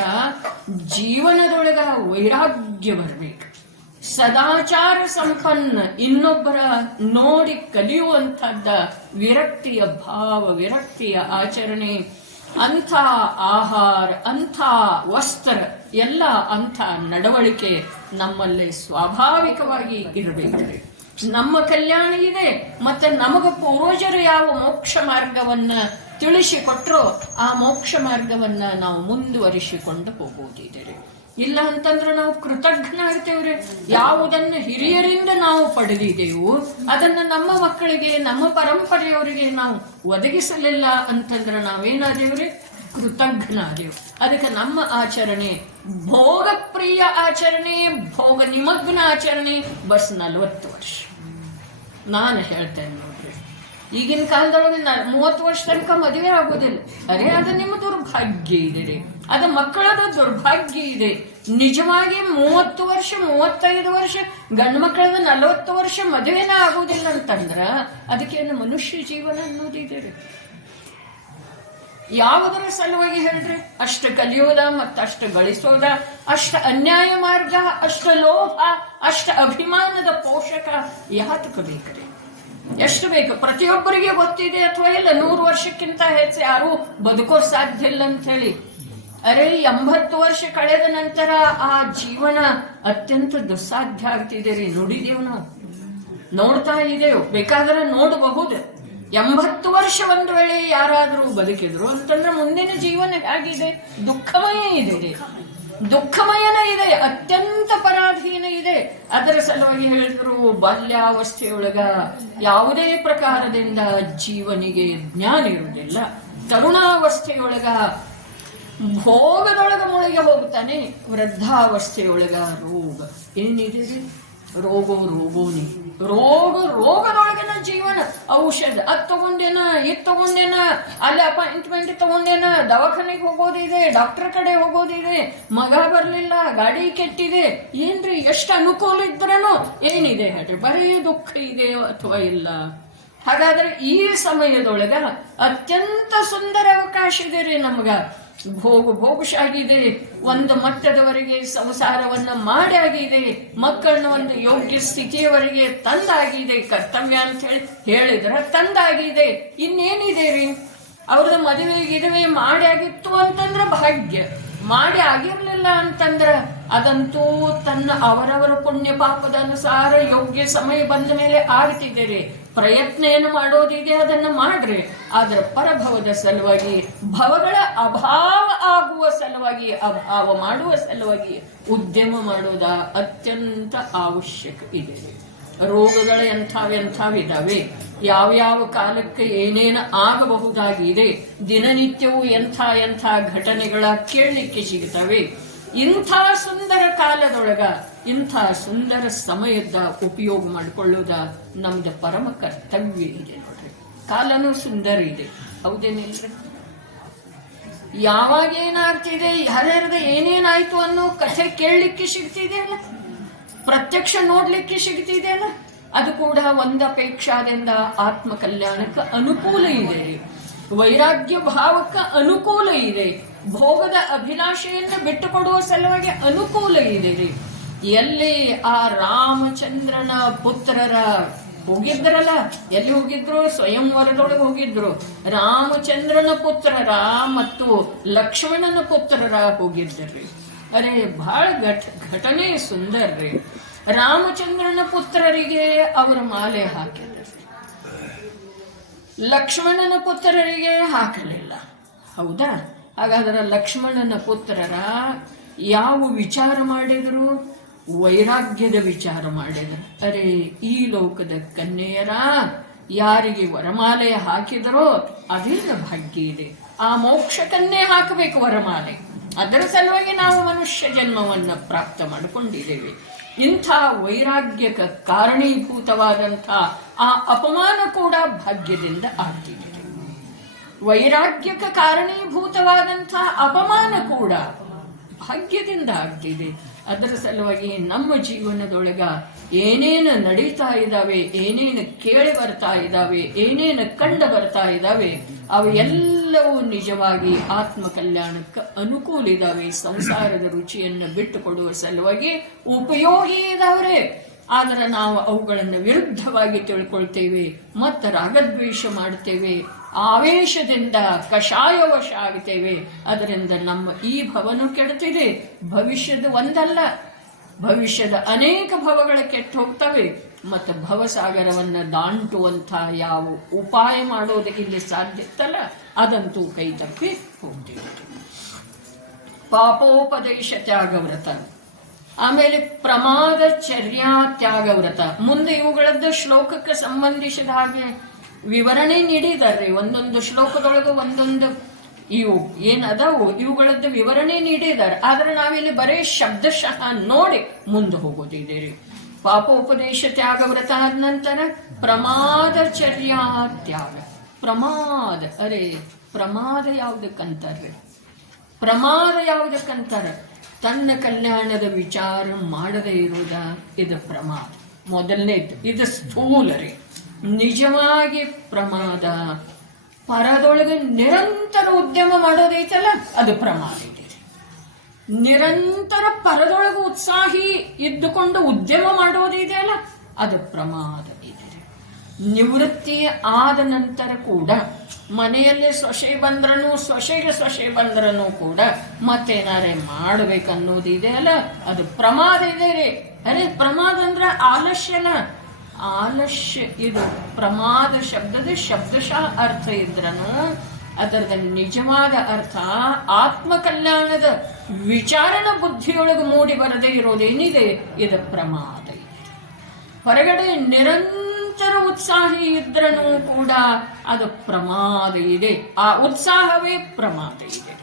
ಜೀವನದೊಳಗ ವೈರಾಗ್ಯ ಬರಬೇಕು. ಸದಾಚಾರ ಸಂಪನ್ನ, ಇನ್ನೊಬ್ಬರ ನೋಡಿ ಕಲಿಯುವಂತಹದ್ದ ವಿರಕ್ತಿಯ ಭಾವ, ವಿರಕ್ತಿಯ ಆಚರಣೆ, ಅಂಥ ಆಹಾರ, ಅಂಥ ವಸ್ತ್ರ, ಎಲ್ಲ ಅಂಥ ನಡವಳಿಕೆ ನಮ್ಮಲ್ಲಿ ಸ್ವಾಭಾವಿಕವಾಗಿ ಇರಬೇಕ್ರಿ. ನಮ್ಮ ಕಲ್ಯಾಣ ಇದೆ. ಮತ್ತೆ ನಮಗ ಪೂರ್ವಜರು ಯಾವ ಮೋಕ್ಷ ಮಾರ್ಗವನ್ನ ತಿಳಿಸಿಕೊಟ್ರೋ ಆ ಮೋಕ್ಷ ಮಾರ್ಗವನ್ನ ನಾವು ಮುಂದುವರಿಸಿಕೊಂಡು ಹೋಗುವುದಿದೆ. ಇಲ್ಲ ಅಂತಂದ್ರೆ ನಾವು ಕೃತಜ್ಞ ಆಗ್ತೇವ್ರಿ. ಯಾವುದನ್ನು ಹಿರಿಯರಿಂದ ನಾವು ಪಡೆದಿದ್ದೆವು ಅದನ್ನ ನಮ್ಮ ಮಕ್ಕಳಿಗೆ, ನಮ್ಮ ಪರಂಪರೆಯವರಿಗೆ ನಾವು ಒದಗಿಸಲಿಲ್ಲ ಅಂತಂದ್ರೆ ನಾವೇನಾದೇವ್ರಿ? ಕೃತಜ್ಞಾದೇವು. ಅದಕ್ಕೆ ನಮ್ಮ ಆಚರಣೆ ಭೋಗಪ್ರಿಯ ಆಚರಣೆ, ಭೋಗ ನಿಮಗ್ನ ಆಚರಣೆ. ಬಸ್ 40 ವರ್ಷ ನಾನು ಹೇಳ್ತೇನೆ ನೋಡ್ರಿ. ಈಗಿನ ಕಾಲದೊಳಗೆ 30 ವರ್ಷ ತನಕ ಮದುವೆ ಆಗೋದಿಲ್ಲ. ಅದು ನಿಮ್ಮ ದುರ್ಭಾಗ್ಯ ಇದೆ ರೀ, ಅದು ಮಕ್ಕಳದ ದುರ್ಭಾಗ್ಯ ಇದೆ. ನಿಜವಾಗಿ 30 ವರ್ಷ 35 ವರ್ಷ ಗಂಡು ಮಕ್ಕಳದ 40 ವರ್ಷ ಮದುವೆನ ಆಗುವುದಿಲ್ಲ ಅಂತಂದ್ರ ಅದಕ್ಕೇನು ಮನುಷ್ಯ ಜೀವನ ಅನ್ನೋದಿದೆ ರೀ. ಯಾವುದರ ಸಲುವಾಗಿ ಹೇಳ್ರಿ? ಅಷ್ಟ ಕಲಿಯೋದ ಮತ್ತಷ್ಟು ಗಳಿಸೋದ, ಅಷ್ಟ ಅನ್ಯಾಯ ಮಾರ್ಗ, ಅಷ್ಟ ಲೋಭ, ಅಷ್ಟ ಅಭಿಮಾನದ ಪೋಷಕ ಯಾತಕ ಬೇಕ್ರಿ? ಎಷ್ಟು ಬೇಕು? ಪ್ರತಿಯೊಬ್ಬರಿಗೆ ಗೊತ್ತಿದೆ ಅಥವಾ ಇಲ್ಲ 100 ವರ್ಷಕ್ಕಿಂತ ಹೆಚ್ಚು ಯಾರು ಬದುಕೋರ್ ಸಾಧ್ಯ ಇಲ್ಲ ಅಂತ ಹೇಳಿ. ಅರೆ 80 ವರ್ಷ ಕಳೆದ ನಂತರ ಆ ಜೀವನ ಅತ್ಯಂತ ದುಸ್ಸಾಧ್ಯ ಆಗ್ತಿದೆ ರೀ. ನೋಡಿದೇವು, ನಾವು ನೋಡ್ತಾ ಇದ್ದೇವೆ, ಬೇಕಾದ್ರೆ ನೋಡಬಹುದು. 80 ವರ್ಷ ಒಂದು ವೇಳೆ ಯಾರಾದ್ರೂ ಬದುಕಿದ್ರು ಅಂತಂದ್ರೆ ಮುಂದಿನ ಜೀವನ ಹೇಗಿದೆ? ದುಃಖಮಯ ಇದೆ ರೀ, ದುಃಖಮಯನ ಇದೆ, ಅತ್ಯಂತ ಪರಾಧೀನ ಇದೆ. ಅದರ ಸಲುವಾಗಿ ಹೇಳಿದ್ರು, ಬಾಲ್ಯಾವಸ್ಥೆಯೊಳಗ ಯಾವುದೇ ಪ್ರಕಾರದಿಂದ ಜೀವನಿಗೆ ಜ್ಞಾನ ಇರುವುದಿಲ್ಲ. ತರುಣಾವಸ್ಥೆಯೊಳಗ ಭೋಗದೊಳಗ ಮುಳುಗಿ ಹೋಗ್ತಾನೆ. ವೃದ್ಧಾವಸ್ಥೆಯೊಳಗ ರೋಗ ಏನಿದೆ ರೀ? ರೋಗೋನಿ ರೋಗದೊಳಗಿನ ಜೀವನ. ಔಷಧ ಅದ್ ತಗೊಂಡೇನ, ಇದ್ ತಗೊಂಡೇನ, ಅಲ್ಲಿ ಅಪಾಯಿಂಟ್ಮೆಂಟ್ ತಗೊಂಡೇನ, ದವಾಖಾನೆಗೆ ಹೋಗೋದಿದೆ, ಡಾಕ್ಟರ್ ಕಡೆ ಹೋಗೋದಿದೆ, ಮಗ ಬರ್ಲಿಲ್ಲ, ಗಾಡಿ ಕೆಟ್ಟಿದೆ, ಏನ್ರಿ ಎಷ್ಟು ಅನುಕೂಲ ಇದ್ರೇನು ಏನಿದೆ ಹೇಳ್ರಿ? ಬರೀ ದುಃಖ ಇದೆ ಅಥವಾ ಇಲ್ಲ? ಹಾಗಾದ್ರೆ ಈ ಸಮಯದೊಳಗ ಅತ್ಯಂತ ಸುಂದರ ಅವಕಾಶ ಇದೆ ರೀ ನಮ್ಗ. ಭೋಗಶಾಗಿದೆ, ಒಂದು ಮಟ್ಟದವರೆಗೆ ಸಂಸಾರವನ್ನ ಮಾಡಿ ಆಗಿದೆ, ಮಕ್ಕಳನ್ನ ಒಂದು ಯೋಗ್ಯ ಸ್ಥಿತಿಯವರೆಗೆ ತಂದಾಗಿದೆ. ಕರ್ತವ್ಯ ಅಂತ ಹೇಳಿದ್ರ ತಂದಾಗಿದೆ. ಇನ್ನೇನಿದೆ ರೀ? ಅವ್ರದ್ದು ಮದುವೆ ಮಾಡಿ ಆಗಿತ್ತು ಅಂತಂದ್ರ ಭಾಗ್ಯ, ಮಾಡಿ ಆಗಿರ್ಲಿಲ್ಲ ಅಂತಂದ್ರ ಅದಂತೂ ತನ್ನ ಅವರವರ ಪುಣ್ಯ ಪಾಪದ ಅನುಸಾರ ಯೋಗ್ಯ ಸಮಯ ಬಂದ ಮೇಲೆ ಆಗ್ತಿದೆ ರೀ. ಪ್ರಯತ್ನ ಏನು ಮಾಡೋದಿದೆ ಅದನ್ನ ಮಾಡ್ರಿ. ಆದ್ರೆ ಪರಭವದ ಸಲುವಾಗಿ, ಭವಗಳ ಅಭಾವ ಆಗುವ ಸಲುವಾಗಿ, ಅಭಾವ ಮಾಡುವ ಸಲುವಾಗಿ ಉದ್ಯಮ ಮಾಡೋದ ಅತ್ಯಂತ ಅವಶ್ಯಕ ಇದೆ. ರೋಗಗಳ ಎಂಥವಿದಾವೆ, ಯಾವ್ಯಾವ ಕಾಲಕ್ಕೆ ಏನೇನು ಆಗಬಹುದಾಗಿದೆ, ದಿನನಿತ್ಯವೂ ಎಂಥ ಘಟನೆಗಳ ಕೇಳಲಿಕ್ಕೆ ಸಿಗುತ್ತವೆ. ಇಂಥ ಸುಂದರ ಕಾಲದೊಳಗ ಇಂಥ ಸುಂದರ ಸಮಯದ ಉಪಯೋಗ ಮಾಡಿಕೊಳ್ಳೋದ ನಮ್ದು ಪರಮ ಕರ್ತವ್ಯ ಇದೆ ನೋಡ್ರಿ. ಕಾಲನೂ ಸುಂದರ ಇದೆ, ಹೌದೇನಿಲ್ರಿ? ಯಾವಾಗ ಏನಾಗ್ತಿದೆ, ಯಾರ್ಯಾರದ ಏನೇನಾಯ್ತು ಅನ್ನೋ ಕಥೆ ಕೇಳಲಿಕ್ಕೆ ಸಿಗ್ತಿದೆ ಅಲ್ಲ, ಪ್ರತ್ಯಕ್ಷ ನೋಡ್ಲಿಕ್ಕೆ ಸಿಗ್ತಿದೆ ಅಲ್ಲ. ಅದು ಕೂಡ ಒಂದು ಅಪೇಕ್ಷಾದಿಂದ ಆತ್ಮ ಕಲ್ಯಾಣಕ್ಕೆ ಅನುಕೂಲ ಇದೆ, ವೈರಾಗ್ಯ ಭಾವಕ್ಕೆ ಅನುಕೂಲ ಇದೆ, ಭೋಗದ ಅಭಿಲಾಷೆಯನ್ನು ಬಿಟ್ಟುಕೊಡುವ ಸಲುವಾಗಿ ಅನುಕೂಲ ಇದೆ ರೀ. ಎಲ್ಲಿ ಆ ರಾಮಚಂದ್ರನ ಪುತ್ರರ ಹೋಗಿದ್ರಲ್ಲ, ಎಲ್ಲಿ ಹೋಗಿದ್ರು? ಸ್ವಯಂವರದೊಳಗೆ ಹೋಗಿದ್ರು. ರಾಮಚಂದ್ರನ ಪುತ್ರರ ಮತ್ತು ಲಕ್ಷ್ಮಣನ ಪುತ್ರರ ಹೋಗಿದ್ರಿ. ಅರೆ ಬಹಳ ಘಟನೆ ಸುಂದರ ರೀ. ರಾಮಚಂದ್ರನ ಪುತ್ರರಿಗೆ ಅವರ ಮಾಲೆ ಹಾಕಿದ್ರು, ಲಕ್ಷ್ಮಣನ ಪುತ್ರರಿಗೆ ಹಾಕಲಿಲ್ಲ. ಹೌದಾ? ಹಾಗಾದ್ರೆ ಲಕ್ಷ್ಮಣನ ಪುತ್ರರ ಯಾವ ವಿಚಾರ ಮಾಡಿದ್ರು? ವೈರಾಗ್ಯದ ವಿಚಾರ ಮಾಡಿದರು. ಅರೆ ಈ ಲೋಕದ ಕನ್ಯೆಯರ ಯಾರಿಗೆ ವರಮಾಲೆ ಹಾಕಿದರೋ ಅದೇನು ಭಾಗ್ಯ ಇದೆ. ಆ ಮೋಕ್ಷ ಕನ್ಯೆ ಹಾಕಬೇಕು ವರಮಾಲೆ. ಅದರ ಸಲುವಾಗಿ ನಾವು ಮನುಷ್ಯ ಜನ್ಮವನ್ನ ಪ್ರಾಪ್ತ ಮಾಡಿಕೊಂಡಿದ್ದೇವೆ. ಇಂಥ ವೈರಾಗ್ಯಕ್ಕೆ ಕಾರಣೀಭೂತವಾದಂಥ ಆ ಅಪಮಾನ ಕೂಡ ಭಾಗ್ಯದಿಂದ ಆಗ್ತಿದೆ. ವೈರಾಗ್ಯಕ್ಕೆ ಕಾರಣೀಭೂತವಾದಂಥ ಅಪಮಾನ ಕೂಡ ಭಾಗ್ಯದಿಂದ ಆಗ್ತಿದೆ. ಅದರ ಸಲುವಾಗಿ ನಮ್ಮ ಜೀವನದೊಳಗ ಏನೇನು ನಡೀತಾ ಇದ್ದಾವೆ, ಏನೇನು ಕೇಳಿ ಬರ್ತಾ ಇದ್ದಾವೆ, ಏನೇನು ಕಂಡು ಬರ್ತಾ ಇದ್ದಾವೆ, ಅವು ಎಲ್ಲವೂ ನಿಜವಾಗಿ ಆತ್ಮ ಕಲ್ಯಾಣಕ್ಕೆ ಅನುಕೂಲ ಇದ್ದಾವೆ. ಸಂಸಾರದ ರುಚಿಯನ್ನು ಬಿಟ್ಟು ಕೊಡುವ ಸಲುವಾಗಿ ಉಪಯೋಗಿ ಇದಾವ್ರೆ. ಆದ್ರೆ ನಾವು ಅವುಗಳನ್ನು ವಿರುದ್ಧವಾಗಿ ತಿಳ್ಕೊಳ್ತೇವೆ, ಮತ್ತೆ ರಾಗದ್ವೇಷ ಮಾಡ್ತೇವೆ, ಆವೇಶದಿಂದ ಕಷಾಯವಶ ಆಗ್ತೇವೆ. ಅದರಿಂದ ನಮ್ಮ ಈ ಭವನು ಕೆಡ್ತಿದೆ. ಭವಿಷ್ಯದ ಒಂದಲ್ಲ, ಭವಿಷ್ಯದ ಅನೇಕ ಭವಗಳ ಕೆಟ್ಟು ಹೋಗ್ತವೆ. ಮತ್ತು ಭವಸಾಗರವನ್ನ ದಾಂಟುವಂಥ ಯಾವ ಉಪಾಯ ಮಾಡೋದು ಇಲ್ಲಿ ಸಾಧ್ಯ ಇತ್ತಲ್ಲ, ಅದಂತೂ ಕೈ ತಪ್ಪಿ ಹೋಗ್ತೀವಿ. ಪಾಪೋಪದೇಶ ತ್ಯಾಗವ್ರತ, ಆಮೇಲೆ ಪ್ರಮಾದ ಚರ್ಯಾ ತ್ಯಾಗವ್ರತ. ಮುಂದೆ ಇವುಗಳದ್ದು ಶ್ಲೋಕಕ್ಕೆ ಸಂಬಂಧಿಸಿದ ಹಾಗೆ ವಿವರಣೆ ನೀಡಿದಾರ್ರಿ. ಒಂದೊಂದು ಶ್ಲೋಕದೊಳಗೆ ಒಂದೊಂದು ಇವು ಏನದಾವು ಇವುಗಳದ್ದು ವಿವರಣೆ ನೀಡಿದ್ದಾರೆ. ಆದ್ರೆ ನಾವಿಲ್ಲಿ ಬರೇ ಶಬ್ದಶಃ ನೋಡಿ ಮುಂದೆ ಹೋಗೋದಿದೆ ರೀ. ಪಾಪೋಪದೇಶ ತ್ಯಾಗವ್ರತ ಆದ ನಂತರ ಪ್ರಮಾದಚರ್ಯಾ ತ್ಯಾಗ. ಪ್ರಮಾದ, ಅರೆ ಪ್ರಮಾದ ಯಾವುದಕ್ಕಂತಾರ್ರಿ? ಪ್ರಮಾದ ಯಾವುದಕ್ಕಂತಾರ? ತನ್ನ ಕಲ್ಯಾಣದ ವಿಚಾರ ಮಾಡದೇ ಇರುವುದ ಇದು ಪ್ರಮಾದ. ಮೊದಲನೇದು ಇದು ಸ್ಥೂಲ ರೀ. ನಿಜವಾಗಿ ಪ್ರಮಾದ ಪರದೊಳಗೆ ನಿರಂತರ ಉದ್ಯಮ ಮಾಡೋದೈತಲ್ಲ ಅದು ಪ್ರಮಾದ ಇದೆ. ನಿರಂತರ ಪರದೊಳಗೆ ಉತ್ಸಾಹಿ ಇದ್ದುಕೊಂಡು ಉದ್ಯಮ ಮಾಡೋದಿದೆಯಲ್ಲ ಅದು ಪ್ರಮಾದ ಇದೆ. ನಿವೃತ್ತಿ ಆದ ನಂತರ ಕೂಡ ಮನೆಯಲ್ಲಿ ಸೊಸೆ ಬಂದ್ರನು ಸೊಸೆಗೆ ಸೊಸೆ ಬಂದ್ರನು ಕೂಡ ಮತ್ತೇನಾರೇ ಮಾಡ್ಬೇಕನ್ನೋದಿದೆ ಅಲ್ಲ ಅದು ಪ್ರಮಾದ ಇದೆ ರೀ. ಅರೆ ಪ್ರಮಾದ ಅಂದ್ರೆ ಆಲಸ್ಯನ ಆಲಸ್ಯ. ಇದು ಪ್ರಮಾದ ಶಬ್ದದ ಶಬ್ದಶಃ ಅರ್ಥ ಇದ್ರನು ಅದರದ ನಿಜವಾದ ಅರ್ಥ ಆತ್ಮ ಕಲ್ಯಾಣದ ವಿಚಾರಣ ಬುದ್ಧಿಯೊಳಗೆ ಮೂಡಿ ಬರದೇ ಇರೋದೇನಿದೆ ಇದು ಪ್ರಮಾದ ಇದೆ. ಹೊರಗಡೆ ನಿರಂತರ ಉತ್ಸಾಹಿ ಇದ್ರನು ಕೂಡ ಅದು ಪ್ರಮಾದ ಇದೆ. ಆ ಉತ್ಸಾಹವೇ ಪ್ರಮಾದ ಇದೆ.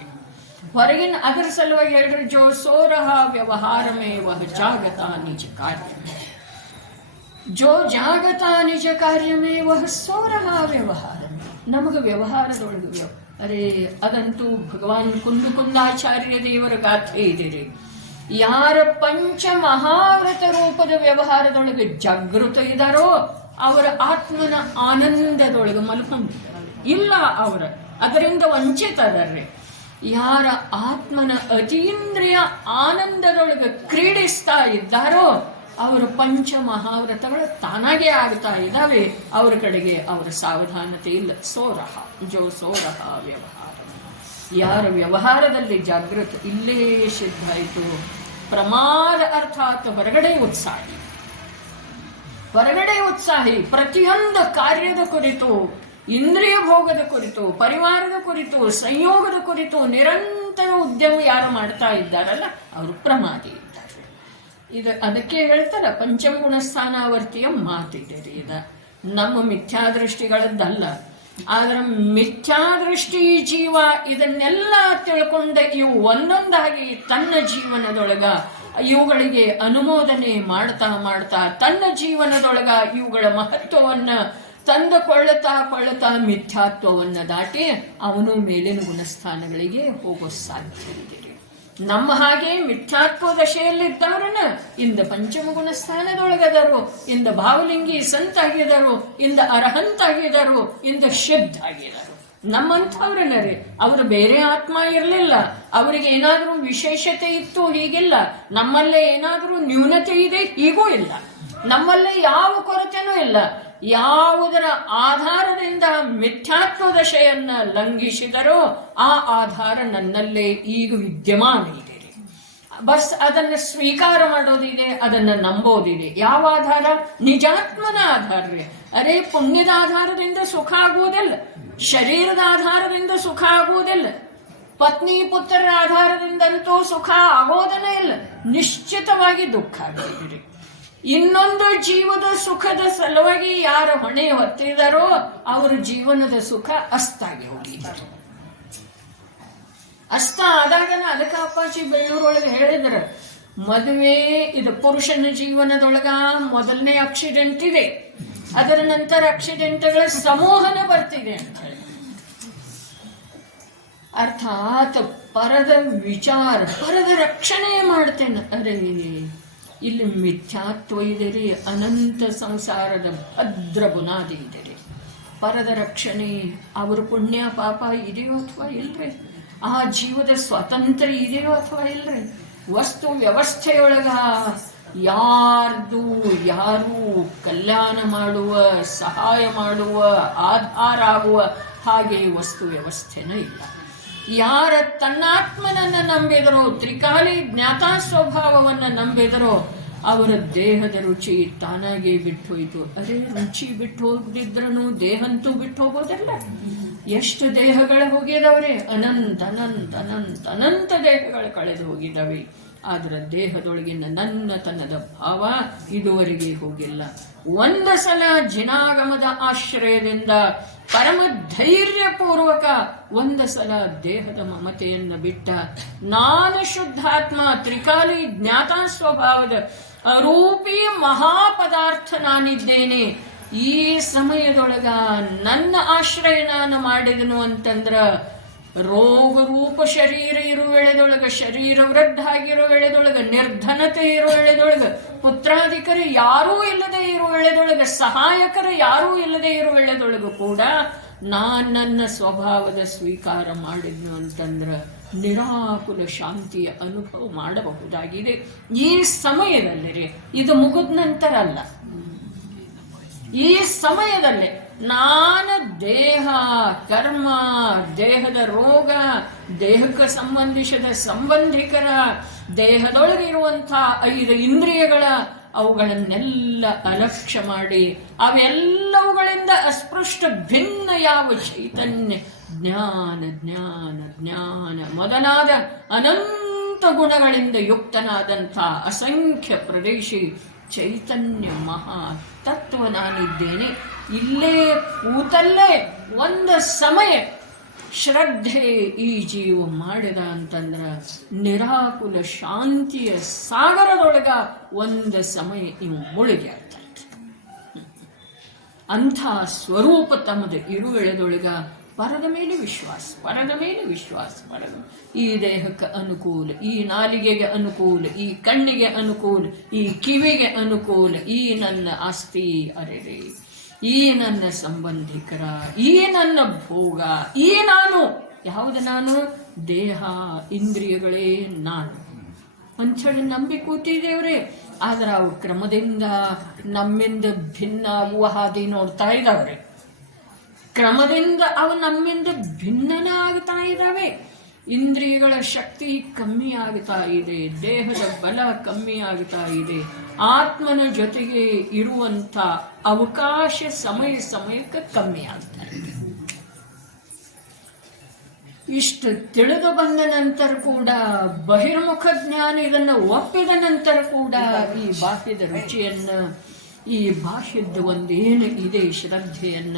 ಹೊರಗಿನ ಅದರ ಸಲುವಾಗಿ ಹೇಳಿದ್ರೆ ಜೋ ಸೋರಹ ವ್ಯವಹಾರಮೇ ವಹ ಜಾಗತ ನಿಜ ಕಾರ್ಯ. ಜೋ ಜಾಗತ ನಿಜ ಕಾರ್ಯಮೇ ವಹ ಸೋರಹ ವ್ಯವಹಾರ. ನಮಗೆ ವ್ಯವಹಾರದೊಳಗೆ ಅರೆ ಅದಂತೂ ಭಗವಾನ್ ಕುಂದಾಚಾರ್ಯ ದೇವರ ಗಾಥೆ ಇದೆ. ಯಾರ ಪಂಚ ಮಹಾವ್ರತ ರೂಪದ ವ್ಯವಹಾರದೊಳಗೆ ಜಾಗೃತ ಇದ್ದಾರೋ ಅವರ ಆತ್ಮನ ಆನಂದದೊಳಗೆ ಮಲ್ಕೊಂಡಿದ್ದಾರೆ. ಇಲ್ಲ ಅವರ ಅದರಿಂದ ವಂಚಿತರೇ. ಯಾರ ಆತ್ಮನ ಅತೀಂದ್ರಿಯ ಆನಂದದೊಳಗೆ ಕ್ರೀಡಿಸ್ತಾ ಇದ್ದಾರೋ ಅವರ ಪಂಚ ಮಹಾವ್ರತಗಳು ತಾನಾಗೇ ಆಗ್ತಾ ಇದ್ದಾವೆ. ಅವರ ಕಡೆಗೆ ಅವರ ಸಾವಧಾನತೆ ಇಲ್ಲ. ಸೋರಹ ಜೋ ಸೋರಹ ವ್ಯವಹಾರ. ಯಾರ ವ್ಯವಹಾರದಲ್ಲಿ ಜಾಗೃತ ಇಲ್ಲೇ ಸಿದ್ಧ ಆಯಿತು. ಪ್ರಮಾದ ಅರ್ಥಾತ್ ಹೊರಗಡೆ ಉತ್ಸಾಹಿ. ಹೊರಗಡೆ ಉತ್ಸಾಹಿ ಪ್ರತಿಯೊಂದು ಕಾರ್ಯದ ಕುರಿತು, ಇಂದ್ರಿಯ ಭೋಗದ ಕುರಿತು, ಪರಿವಾರದ ಕುರಿತು, ಸಂಯೋಗದ ಕುರಿತು ನಿರಂತರ ಉದ್ಯಮ ಯಾರು ಮಾಡ್ತಾ ಇದ್ದಾರಲ್ಲ ಅವರು ಪ್ರಮಾದಿ ಇದ್ದಾರೆ. ಇದು ಅದಕ್ಕೆ ಹೇಳ್ತಾರ ಪಂಚಮ ಗುಣಸ್ಥಾನಾವರ್ತಿಯ ಮಾತಿದೆ. ಇದ ನಮ್ಮ ಮಿಥ್ಯಾದೃಷ್ಟಿಗಳದ್ದಲ್ಲ. ಆದ್ರೆ ಮಿಥ್ಯಾದೃಷ್ಟಿ ಜೀವ ಇದನ್ನೆಲ್ಲ ತಿಳ್ಕೊಂಡ ಇವು ಒಂದೊಂದಾಗಿ ತನ್ನ ಜೀವನದೊಳಗ ಇವುಗಳಿಗೆ ಅನುಮೋದನೆ ಮಾಡ್ತಾ ಮಾಡ್ತಾ ತನ್ನ ಜೀವನದೊಳಗ ಇವುಗಳ ಮಹತ್ವವನ್ನ ತಂದುಕೊಳ್ಳುತ್ತಾ ಮಿಥ್ಯಾತ್ವವನ್ನ ದಾಟಿ ಅವನು ಮೇಲಿನ ಗುಣಸ್ಥಾನಗಳಿಗೆ ಹೋಗೋ ಸಾಧ್ಯವಿದೆ. ನಮ್ಮ ಹಾಗೆ ಮಿಥ್ಯಾತ್ವ ದಶೆಯಲ್ಲಿದ್ದವ್ರನ್ನ ಇಂದ ಪಂಚಮ ಗುಣಸ್ಥಾನದೊಳಗದರು, ಇಂದ ಭಾವಲಿಂಗಿ ಸಂತಾಗಿದರು, ಇಂದ ಅರ್ಹಂತಾಗಿದರು, ಇಂದ ಶುದ್ಧ ಆಗಿದರು. ನಮ್ಮಂಥವ್ರನ್ನ ರೀ. ಅವರು ಬೇರೆ ಆತ್ಮ ಇರಲಿಲ್ಲ. ಅವರಿಗೆ ಏನಾದರೂ ವಿಶೇಷತೆ ಇತ್ತು ಹೀಗಿಲ್ಲ. ನಮ್ಮಲ್ಲೇ ಏನಾದರೂ ನ್ಯೂನತೆ ಇದೆ ಹೀಗೂ ಇಲ್ಲ. ನಮ್ಮಲ್ಲೇ ಯಾವ ಕೊರತೆನೂ ಇಲ್ಲ. ಯಾವುದರ ಆಧಾರದಿಂದ ಮಿಥ್ಯಾತ್ವ ದಶೆಯನ್ನ ಲಂಘಿಸಿದರೋ ಆ ಆಧಾರ ನನ್ನಲ್ಲೇ ಈಗ ವಿದ್ಯಮಾನ ಇದೆ. ಬಸ್ ಅದನ್ನು ಸ್ವೀಕಾರ ಮಾಡೋದಿದೆ, ಅದನ್ನ ನಂಬೋದಿದೆ. ಯಾವ ಆಧಾರ? ನಿಜಾತ್ಮನ ಆಧಾರ. ಅರೆ ಪುಣ್ಯದ ಆಧಾರದಿಂದ ಸುಖ ಆಗುವುದಿಲ್ಲ, ಶರೀರದ ಆಧಾರದಿಂದ ಸುಖ ಆಗುವುದಿಲ್ಲ, ಪತ್ನಿ ಪುತ್ರರ ಆಧಾರದಿಂದಂತೂ ಸುಖ ಆಗೋದನೇ ಇಲ್ಲ. ನಿಶ್ಚಿತವಾಗಿ ದುಃಖ ಆಗಿದೆ. ಇನ್ನೊಂದು ಜೀವದ ಸುಖದ ಸಲುವಾಗಿ ಯಾರ ಹೊಣೆ ಹೊತ್ತಿದಾರೋ ಅವರ ಜೀವನದ ಸುಖ ಅಸ್ತಾಗಿ ಹೋಗಿದ್ದಾರೆ. ಅಸ್ತ ಆದಾಗನ ಅದಕ್ಕೆ ಅಪ್ಪಾಜಿ ಬೆಳ್ಳೂರೊಳಗೆ ಹೇಳಿದ್ರ ಮದುವೆ ಇದು ಪುರುಷನ ಜೀವನದೊಳಗ ಮೊದಲನೇ ಆಕ್ಸಿಡೆಂಟ್ ಇದೆ, ಅದರ ನಂತರ ಆಕ್ಸಿಡೆಂಟ್ಗಳ ಸಮೂಹನ ಬರ್ತಿದೆ ಅಂತ ಹೇಳಿ. ಅರ್ಥಾತ್ ಪರದ ವಿಚಾರ, ಪರದ ರಕ್ಷಣೆ ಮಾಡ್ತೇನೆ. ಅರೆ ಇಲ್ಲಿ ಮಿಥ್ಯಾತ್ವ ಇದೆ ರೀ. ಅನಂತ ಸಂಸಾರದ ಭದ್ರ ಬುನಾದಿ ಇದೆ ರೀ. ಪರದ ರಕ್ಷಣೆ ಅವ್ರ ಪುಣ್ಯ ಪಾಪ ಇದೆಯೋ ಅಥವಾ ಇಲ್ರಿ? ಆ ಜೀವದ ಸ್ವಾತಂತ್ರ್ಯ ಇದೆಯೋ ಅಥವಾ ಇಲ್ರಿ? ವಸ್ತು ವ್ಯವಸ್ಥೆಯೊಳಗ ಯಾರು ಕಲ್ಯಾಣ ಮಾಡುವ, ಸಹಾಯ ಮಾಡುವ, ಆಧಾರ ಆಗುವ ಹಾಗೆ ವಸ್ತು ವ್ಯವಸ್ಥೆನ ಇಲ್ಲ. ಯಾರ ತನ್ನಾತ್ಮನನ್ನ ನಂಬಿದರೋ, ತ್ರಿಕಾಲಿ ಜ್ಞಾತಾ ಸ್ವಭಾವವನ್ನ ನಂಬಿದರೋ ಅವರ ದೇಹದ ರುಚಿ ತಾನಾಗೆ ಬಿಟ್ಟು ಹೋಯಿತು. ಅರೆ ರುಚಿ ಬಿಟ್ಟು ಹೋಗದಿದ್ರೂ ದೇಹಂತೂ ಬಿಟ್ಟು ಹೋಗೋದಲ್ಲ. ಎಷ್ಟು ದೇಹಗಳು ಹೋಗಿದವ್ರೆ? ಅನಂತ ಅನಂತ ಅನಂತ ಅನಂತ ದೇಹಗಳು ಕಳೆದು ಹೋಗಿದ್ದಾವೆ. ಆದ್ರೆ ದೇಹದೊಳಗಿನ ನನ್ನತನದ ಭಾವ ಇದುವರೆಗೆ ಹೋಗಿಲ್ಲ. ಒಂದು ಸಲ ಜಿನಾಗಮದ ಆಶ್ರಯದಿಂದ ಪರಮ ಧೈರ್ಯಪೂರ್ವಕ ಒಂದು ಸಲ ದೇಹದ ಮಮತೆಯನ್ನ ಬಿಟ್ಟ ನಾನು ಶುದ್ಧಾತ್ಮ, ತ್ರಿಕಾಲಿ ಜ್ಞಾತಾ ಸ್ವಭಾವದ ರೂಪಿ ಮಹಾಪದಾರ್ಥ ನಾನಿದ್ದೇನೆ. ಈ ಸಮಯದೊಳಗ ನನ್ನ ಆಶ್ರಯ ನಾನು ಮಾಡಿದನು ಅಂತಂದ್ರ ರೋಗ ರೂಪ ಶರೀರ ಇರುವ ವೇಳೆದೊಳಗ, ಶರೀರ ವೃದ್ಧ ಆಗಿರೋ ವೇಳೆದೊಳಗ, ನಿರ್ಧನತೆ ಇರೋ ವೇಳೆದೊಳಗ, ಪುತ್ರಾಧಿಕರು ಯಾರೂ ಇಲ್ಲದೆ ಇರುವ ವೇಳೆದೊಳಗ, ಸಹಾಯಕರು ಯಾರೂ ಇಲ್ಲದೆ ಇರುವ ವೇಳೆದೊಳಗೂ ಕೂಡ ನನ್ನ ಸ್ವಭಾವದ ಸ್ವೀಕಾರ ಮಾಡಿದ್ನು ಅಂತಂದ್ರ ನಿರಾಕುಲ ಶಾಂತಿಯ ಅನುಭವ ಮಾಡಬಹುದಾಗಿದೆ. ಈ ಸಮಯದಲ್ಲಿ ರೀ, ಇದು ಮುಗಿದ ನಂತರ ಅಲ್ಲ, ಈ ಸಮಯದಲ್ಲೇ ನಾನು ದೇಹ, ಕರ್ಮ, ದೇಹದ ರೋಗ, ದೇಹಕ್ಕೆ ಸಂಬಂಧಿಸಿದ ಸಂಬಂಧಿಕರ, ದೇಹದೊಳಗಿರುವಂಥ 5 ಇಂದ್ರಿಯಗಳ ಅವುಗಳನ್ನೆಲ್ಲ ಅಲಕ್ಷ್ಯ ಮಾಡಿ ಅವೆಲ್ಲವುಗಳಿಂದ ಅಸ್ಪೃಷ್ಟ ಭಿನ್ನ ಯಾವ ಚೈತನ್ಯ, ಜ್ಞಾನ ಜ್ಞಾನ ಜ್ಞಾನ ಮೊದಲಾದ ಅನಂತ ಗುಣಗಳಿಂದ ಯುಕ್ತನಾದಂಥ ಅಸಂಖ್ಯ ಪ್ರದೇಶಿ ಚೈತನ್ಯ ಮಹಾ ತತ್ವ ನಾನಿದ್ದೇನೆ. ಇಲ್ಲೇ ಕೂತಲ್ಲೇ ಒಂದು ಸಮಯ ಶ್ರದ್ಧೆ ಈ ಜೀವ ಮಾಡಿದ ಅಂತಂದ್ರ ನಿರಾಕುಲ ಶಾಂತಿಯ ಸಾಗರದೊಳಗ ಒಂದು ಸಮಯ ಇವು ಮುಳುಗಿ ಆಗ್ತಾ ಇತ್ತು. ಅಂಥ ಸ್ವರೂಪ ತಮ್ಮದು ಇರುವೆಳೆದೊಳಗ ಪರದ ಮೇಲೆ ವಿಶ್ವಾಸ, ಪರದ ಮೇಲೆ ವಿಶ್ವಾಸ, ಈ ದೇಹಕ್ಕೆ ಅನುಕೂಲ, ಈ ನಾಲಿಗೆಗೆ ಅನುಕೂಲ, ಈ ಕಣ್ಣಿಗೆ ಅನುಕೂಲ, ಈ ಕಿವಿಗೆ ಅನುಕೂಲ, ಈ ನನ್ನ ಆಸ್ತಿ ಅರೆರೆ, ಈ ನನ್ನ ಸಂಬಂಧಿಕರ, ಈ ನನ್ನ ಭೋಗ, ಈ ನಾನು. ಯಾವುದು ನಾನು? ದೇಹ ಇಂದ್ರಿಯಗಳೇ ನಾನು ಅಂಥೇಳಿ ನಂಬಿ ಕೂತಿದ್ದೇವ್ರೆ. ಆದ್ರೆ ಅವು ಕ್ರಮದಿಂದ ನಮ್ಮಿಂದ ಭಿನ್ನ ಆಗುವ ಹಾದಿ ನೋಡ್ತಾ ಇದ್ದಾವ್ರೆ. ಕ್ರಮದಿಂದ ಅವು ನಮ್ಮಿಂದ ಭಿನ್ನನ ಆಗ್ತಾ ಇದ್ದಾವೆ. ಇಂದ್ರಿಯಗಳ ಶಕ್ತಿ ಕಮ್ಮಿ ಆಗ್ತಾ ಇದೆ, ದೇಹದ ಬಲ ಕಮ್ಮಿ ಆಗ್ತಾ ಇದೆ, ಆತ್ಮನ ಜೊತೆಗೆ ಇರುವಂತ ಅವಕಾಶ ಸಮಯಕ್ಕೆ ಕಮ್ಮಿ ಆಗ್ತಾ ಇದೆ. ಇಷ್ಟು ತಿಳಿದು ಬಂದ ನಂತರ ಕೂಡ, ಬಹಿರ್ಮುಖ ಜ್ಞಾನ ಇದನ್ನು ಒಪ್ಪಿದ ನಂತರ ಕೂಡ ಈ ಬಾಹ್ಯದ ರುಚಿಯನ್ನ, ಈ ಬಾಹ್ಯದ ಒಂದೇನು ಇದೆ ಶ್ರದ್ಧೆಯನ್ನ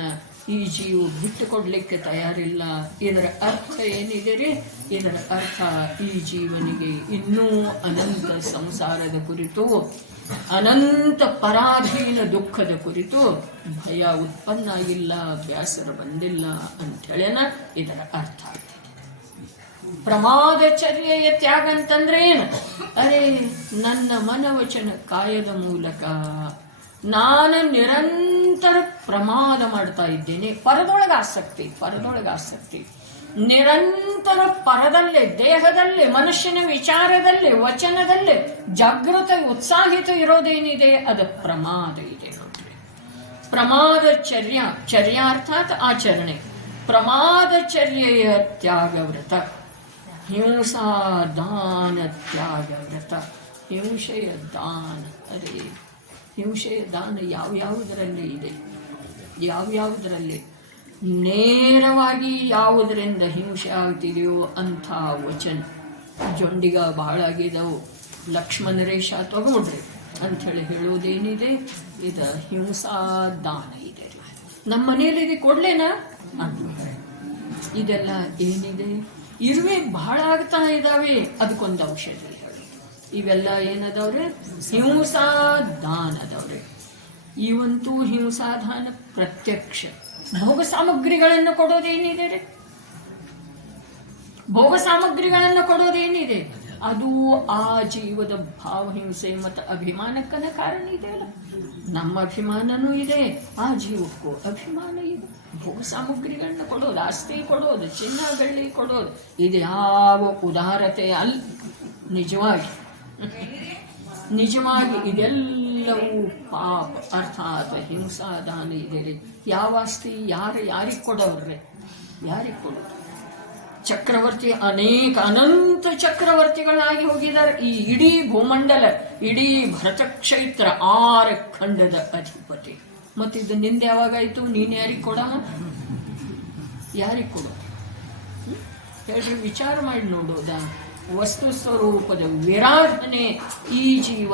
ಈ ಜೀವ ಬಿಟ್ಟುಕೊಡ್ಲಿಕ್ಕೆ ತಯಾರಿಲ್ಲ. ಇದರ ಅರ್ಥ ಏನಿದೆ ರೀ? ಇದರ ಅರ್ಥ ಈ ಜೀವನಿಗೆ ಇನ್ನೂ ಅನಂತ ಸಂಸಾರದ ಕುರಿತು, ಅನಂತ ಪರಾಧೀನ ದುಃಖದ ಕುರಿತು ಭಯ ಉತ್ಪನ್ನ ಆಗಿಲ್ಲ, ಬೇಸರ ಬಂದಿಲ್ಲ ಅಂಥೇಳನ ಇದರ ಅರ್ಥ ಆಗ್ತದೆ. ಪ್ರಮಾದಚರ್ಯೆಯ ತ್ಯಾಗ ಅಂತಂದ್ರೆ ಏನು? ಅರೆ, ನನ್ನ ಮನವಚನ ಕಾಯದ ಮೂಲಕ ನಾನು ನಿರಂತರ ಪ್ರಮಾದ ಮಾಡ್ತಾ ಇದ್ದೇನೆ. ಪರದೊಳಗ ಆಸಕ್ತಿ, ನಿರಂತರ ಪರದಲ್ಲೇ, ದೇಹದಲ್ಲಿ, ಮನುಷ್ಯನ ವಿಚಾರದಲ್ಲಿ, ವಚನದಲ್ಲಿ ಜಾಗೃತ ಉತ್ಸಾಹಿತ ಇರೋದೇನಿದೆ ಅದು ಪ್ರಮಾದ ಇದೆ ನೋಡ್ರಿ. ಪ್ರಮಾದಚರ್ಯ, ಚರ್ಯ ಅರ್ಥಾತ್ ಆಚರಣೆ. ಪ್ರಮಾದಚರ್ಯೆಯ ತ್ಯಾಗವ್ರತ, ಹಿಂಸಾ ದಾನ ತ್ಯಾಗವ್ರತ. ಹಿಂಸೆಯ ದಾನ, ಅರೆ ಹಿಂಸೆಯ ದಾನ ಯಾವ್ಯಾವುದರಲ್ಲಿ ಇದೆ? ಯಾವ್ಯಾವುದರಲ್ಲಿ ನೇರವಾಗಿ ಯಾವುದರಿಂದ ಹಿಂಸೆ ಆಗ್ತಿದೆಯೋ ಅಂಥ ವಚನ. ಜೊಂಡಿಗ ಬಹಳ ಆಗಿದವು, ಲಕ್ಷ್ಮಣ ರೇಷ ತಗೊಂಡ್ರಿ ಅಂಥೇಳಿ ಹೇಳೋದೇನಿದೆ? ಇದು ಹಿಂಸಾ ದಾನ ಇದೆ. ನಮ್ಮ ಮನೇಲಿ ಇದು ಕೊಡ್ಲೇನಾ ಅಂತ ಇದೆಲ್ಲ ಏನಿದೆ? ಇರುವೆ ಬಹಳ ಆಗ್ತಾ ಇದ್ದಾವೆ, ಅದಕ್ಕೊಂದು ಔಷಧ ಹೇಳಿ. ಇವೆಲ್ಲ ಏನದವ್ರೆ? ಹಿಂಸಾದಾನದವ್ರೆ. ಇವಂತೂ ಹಿಂಸಾದಾನ ಪ್ರತ್ಯಕ್ಷ. ಭೋಗ ಸಾಮಗ್ರಿಗಳನ್ನು ಕೊಡೋದೇನಿದೆ ರೀ? ಭೋಗ ಸಾಮಗ್ರಿಗಳನ್ನು ಕೊಡೋದೇನಿದೆ? ಅದು ಆ ಜೀವದ ಭಾವಹಿಂಸೆ ಮತ್ತು ಅಭಿಮಾನಕ್ಕನ ಕಾರಣ ಇದೆ ಅಲ್ಲ. ನಮ್ಮ ಅಭಿಮಾನನೂ ಇದೆ, ಆ ಜೀವಕ್ಕೂ ಅಭಿಮಾನ ಇದೆ. ಭೋಗ ಸಾಮಗ್ರಿಗಳನ್ನ ಕೊಡೋದು, ಆಸ್ತಿ ಕೊಡೋದು, ಚಿನ್ನ ಬೆಳ್ಳಿ ಕೊಡೋದು, ಇದು ಯಾವ ಉದಾರತೆ ಅಲ್ಲ. ನಿಜವಾಗಿ ಇದೆಲ್ಲವೂ ಪಾಪ, ಅರ್ಥಾತ್ ಹಿಂಸಾದಾನ ಇದೆ. ಯಾವ ಆಸ್ತಿ ಯಾರಿಗೆ ಕೊಡೋರ್ರೆ? ಯಾರಿಗೆ ಕೊಡೋದು? ಚಕ್ರವರ್ತಿ, ಅನಂತ ಚಕ್ರವರ್ತಿಗಳಾಗಿ ಹೋಗಿದ್ದಾರೆ. ಈ ಇಡೀ ಭೂಮಂಡಲ, ಇಡೀ ಭರತ ಕ್ಷೇತ್ರ 6 ಖಂಡದ ಅಧಿಪತಿ. ಮತ್ತಿದು ನಿಂದ ಯಾವಾಗಾಯ್ತು? ನೀನು ಯಾರಿಗೆ ಕೊಡವ? ಯಾರಿಗೆ ಕೊಡು ಹೇಳ್ರಿ? ವಿಚಾರ ಮಾಡಿ ನೋಡೋದ. ವಸ್ತು ಸ್ವರೂಪದ ವಿರಾಧನೆ ಈ ಜೀವ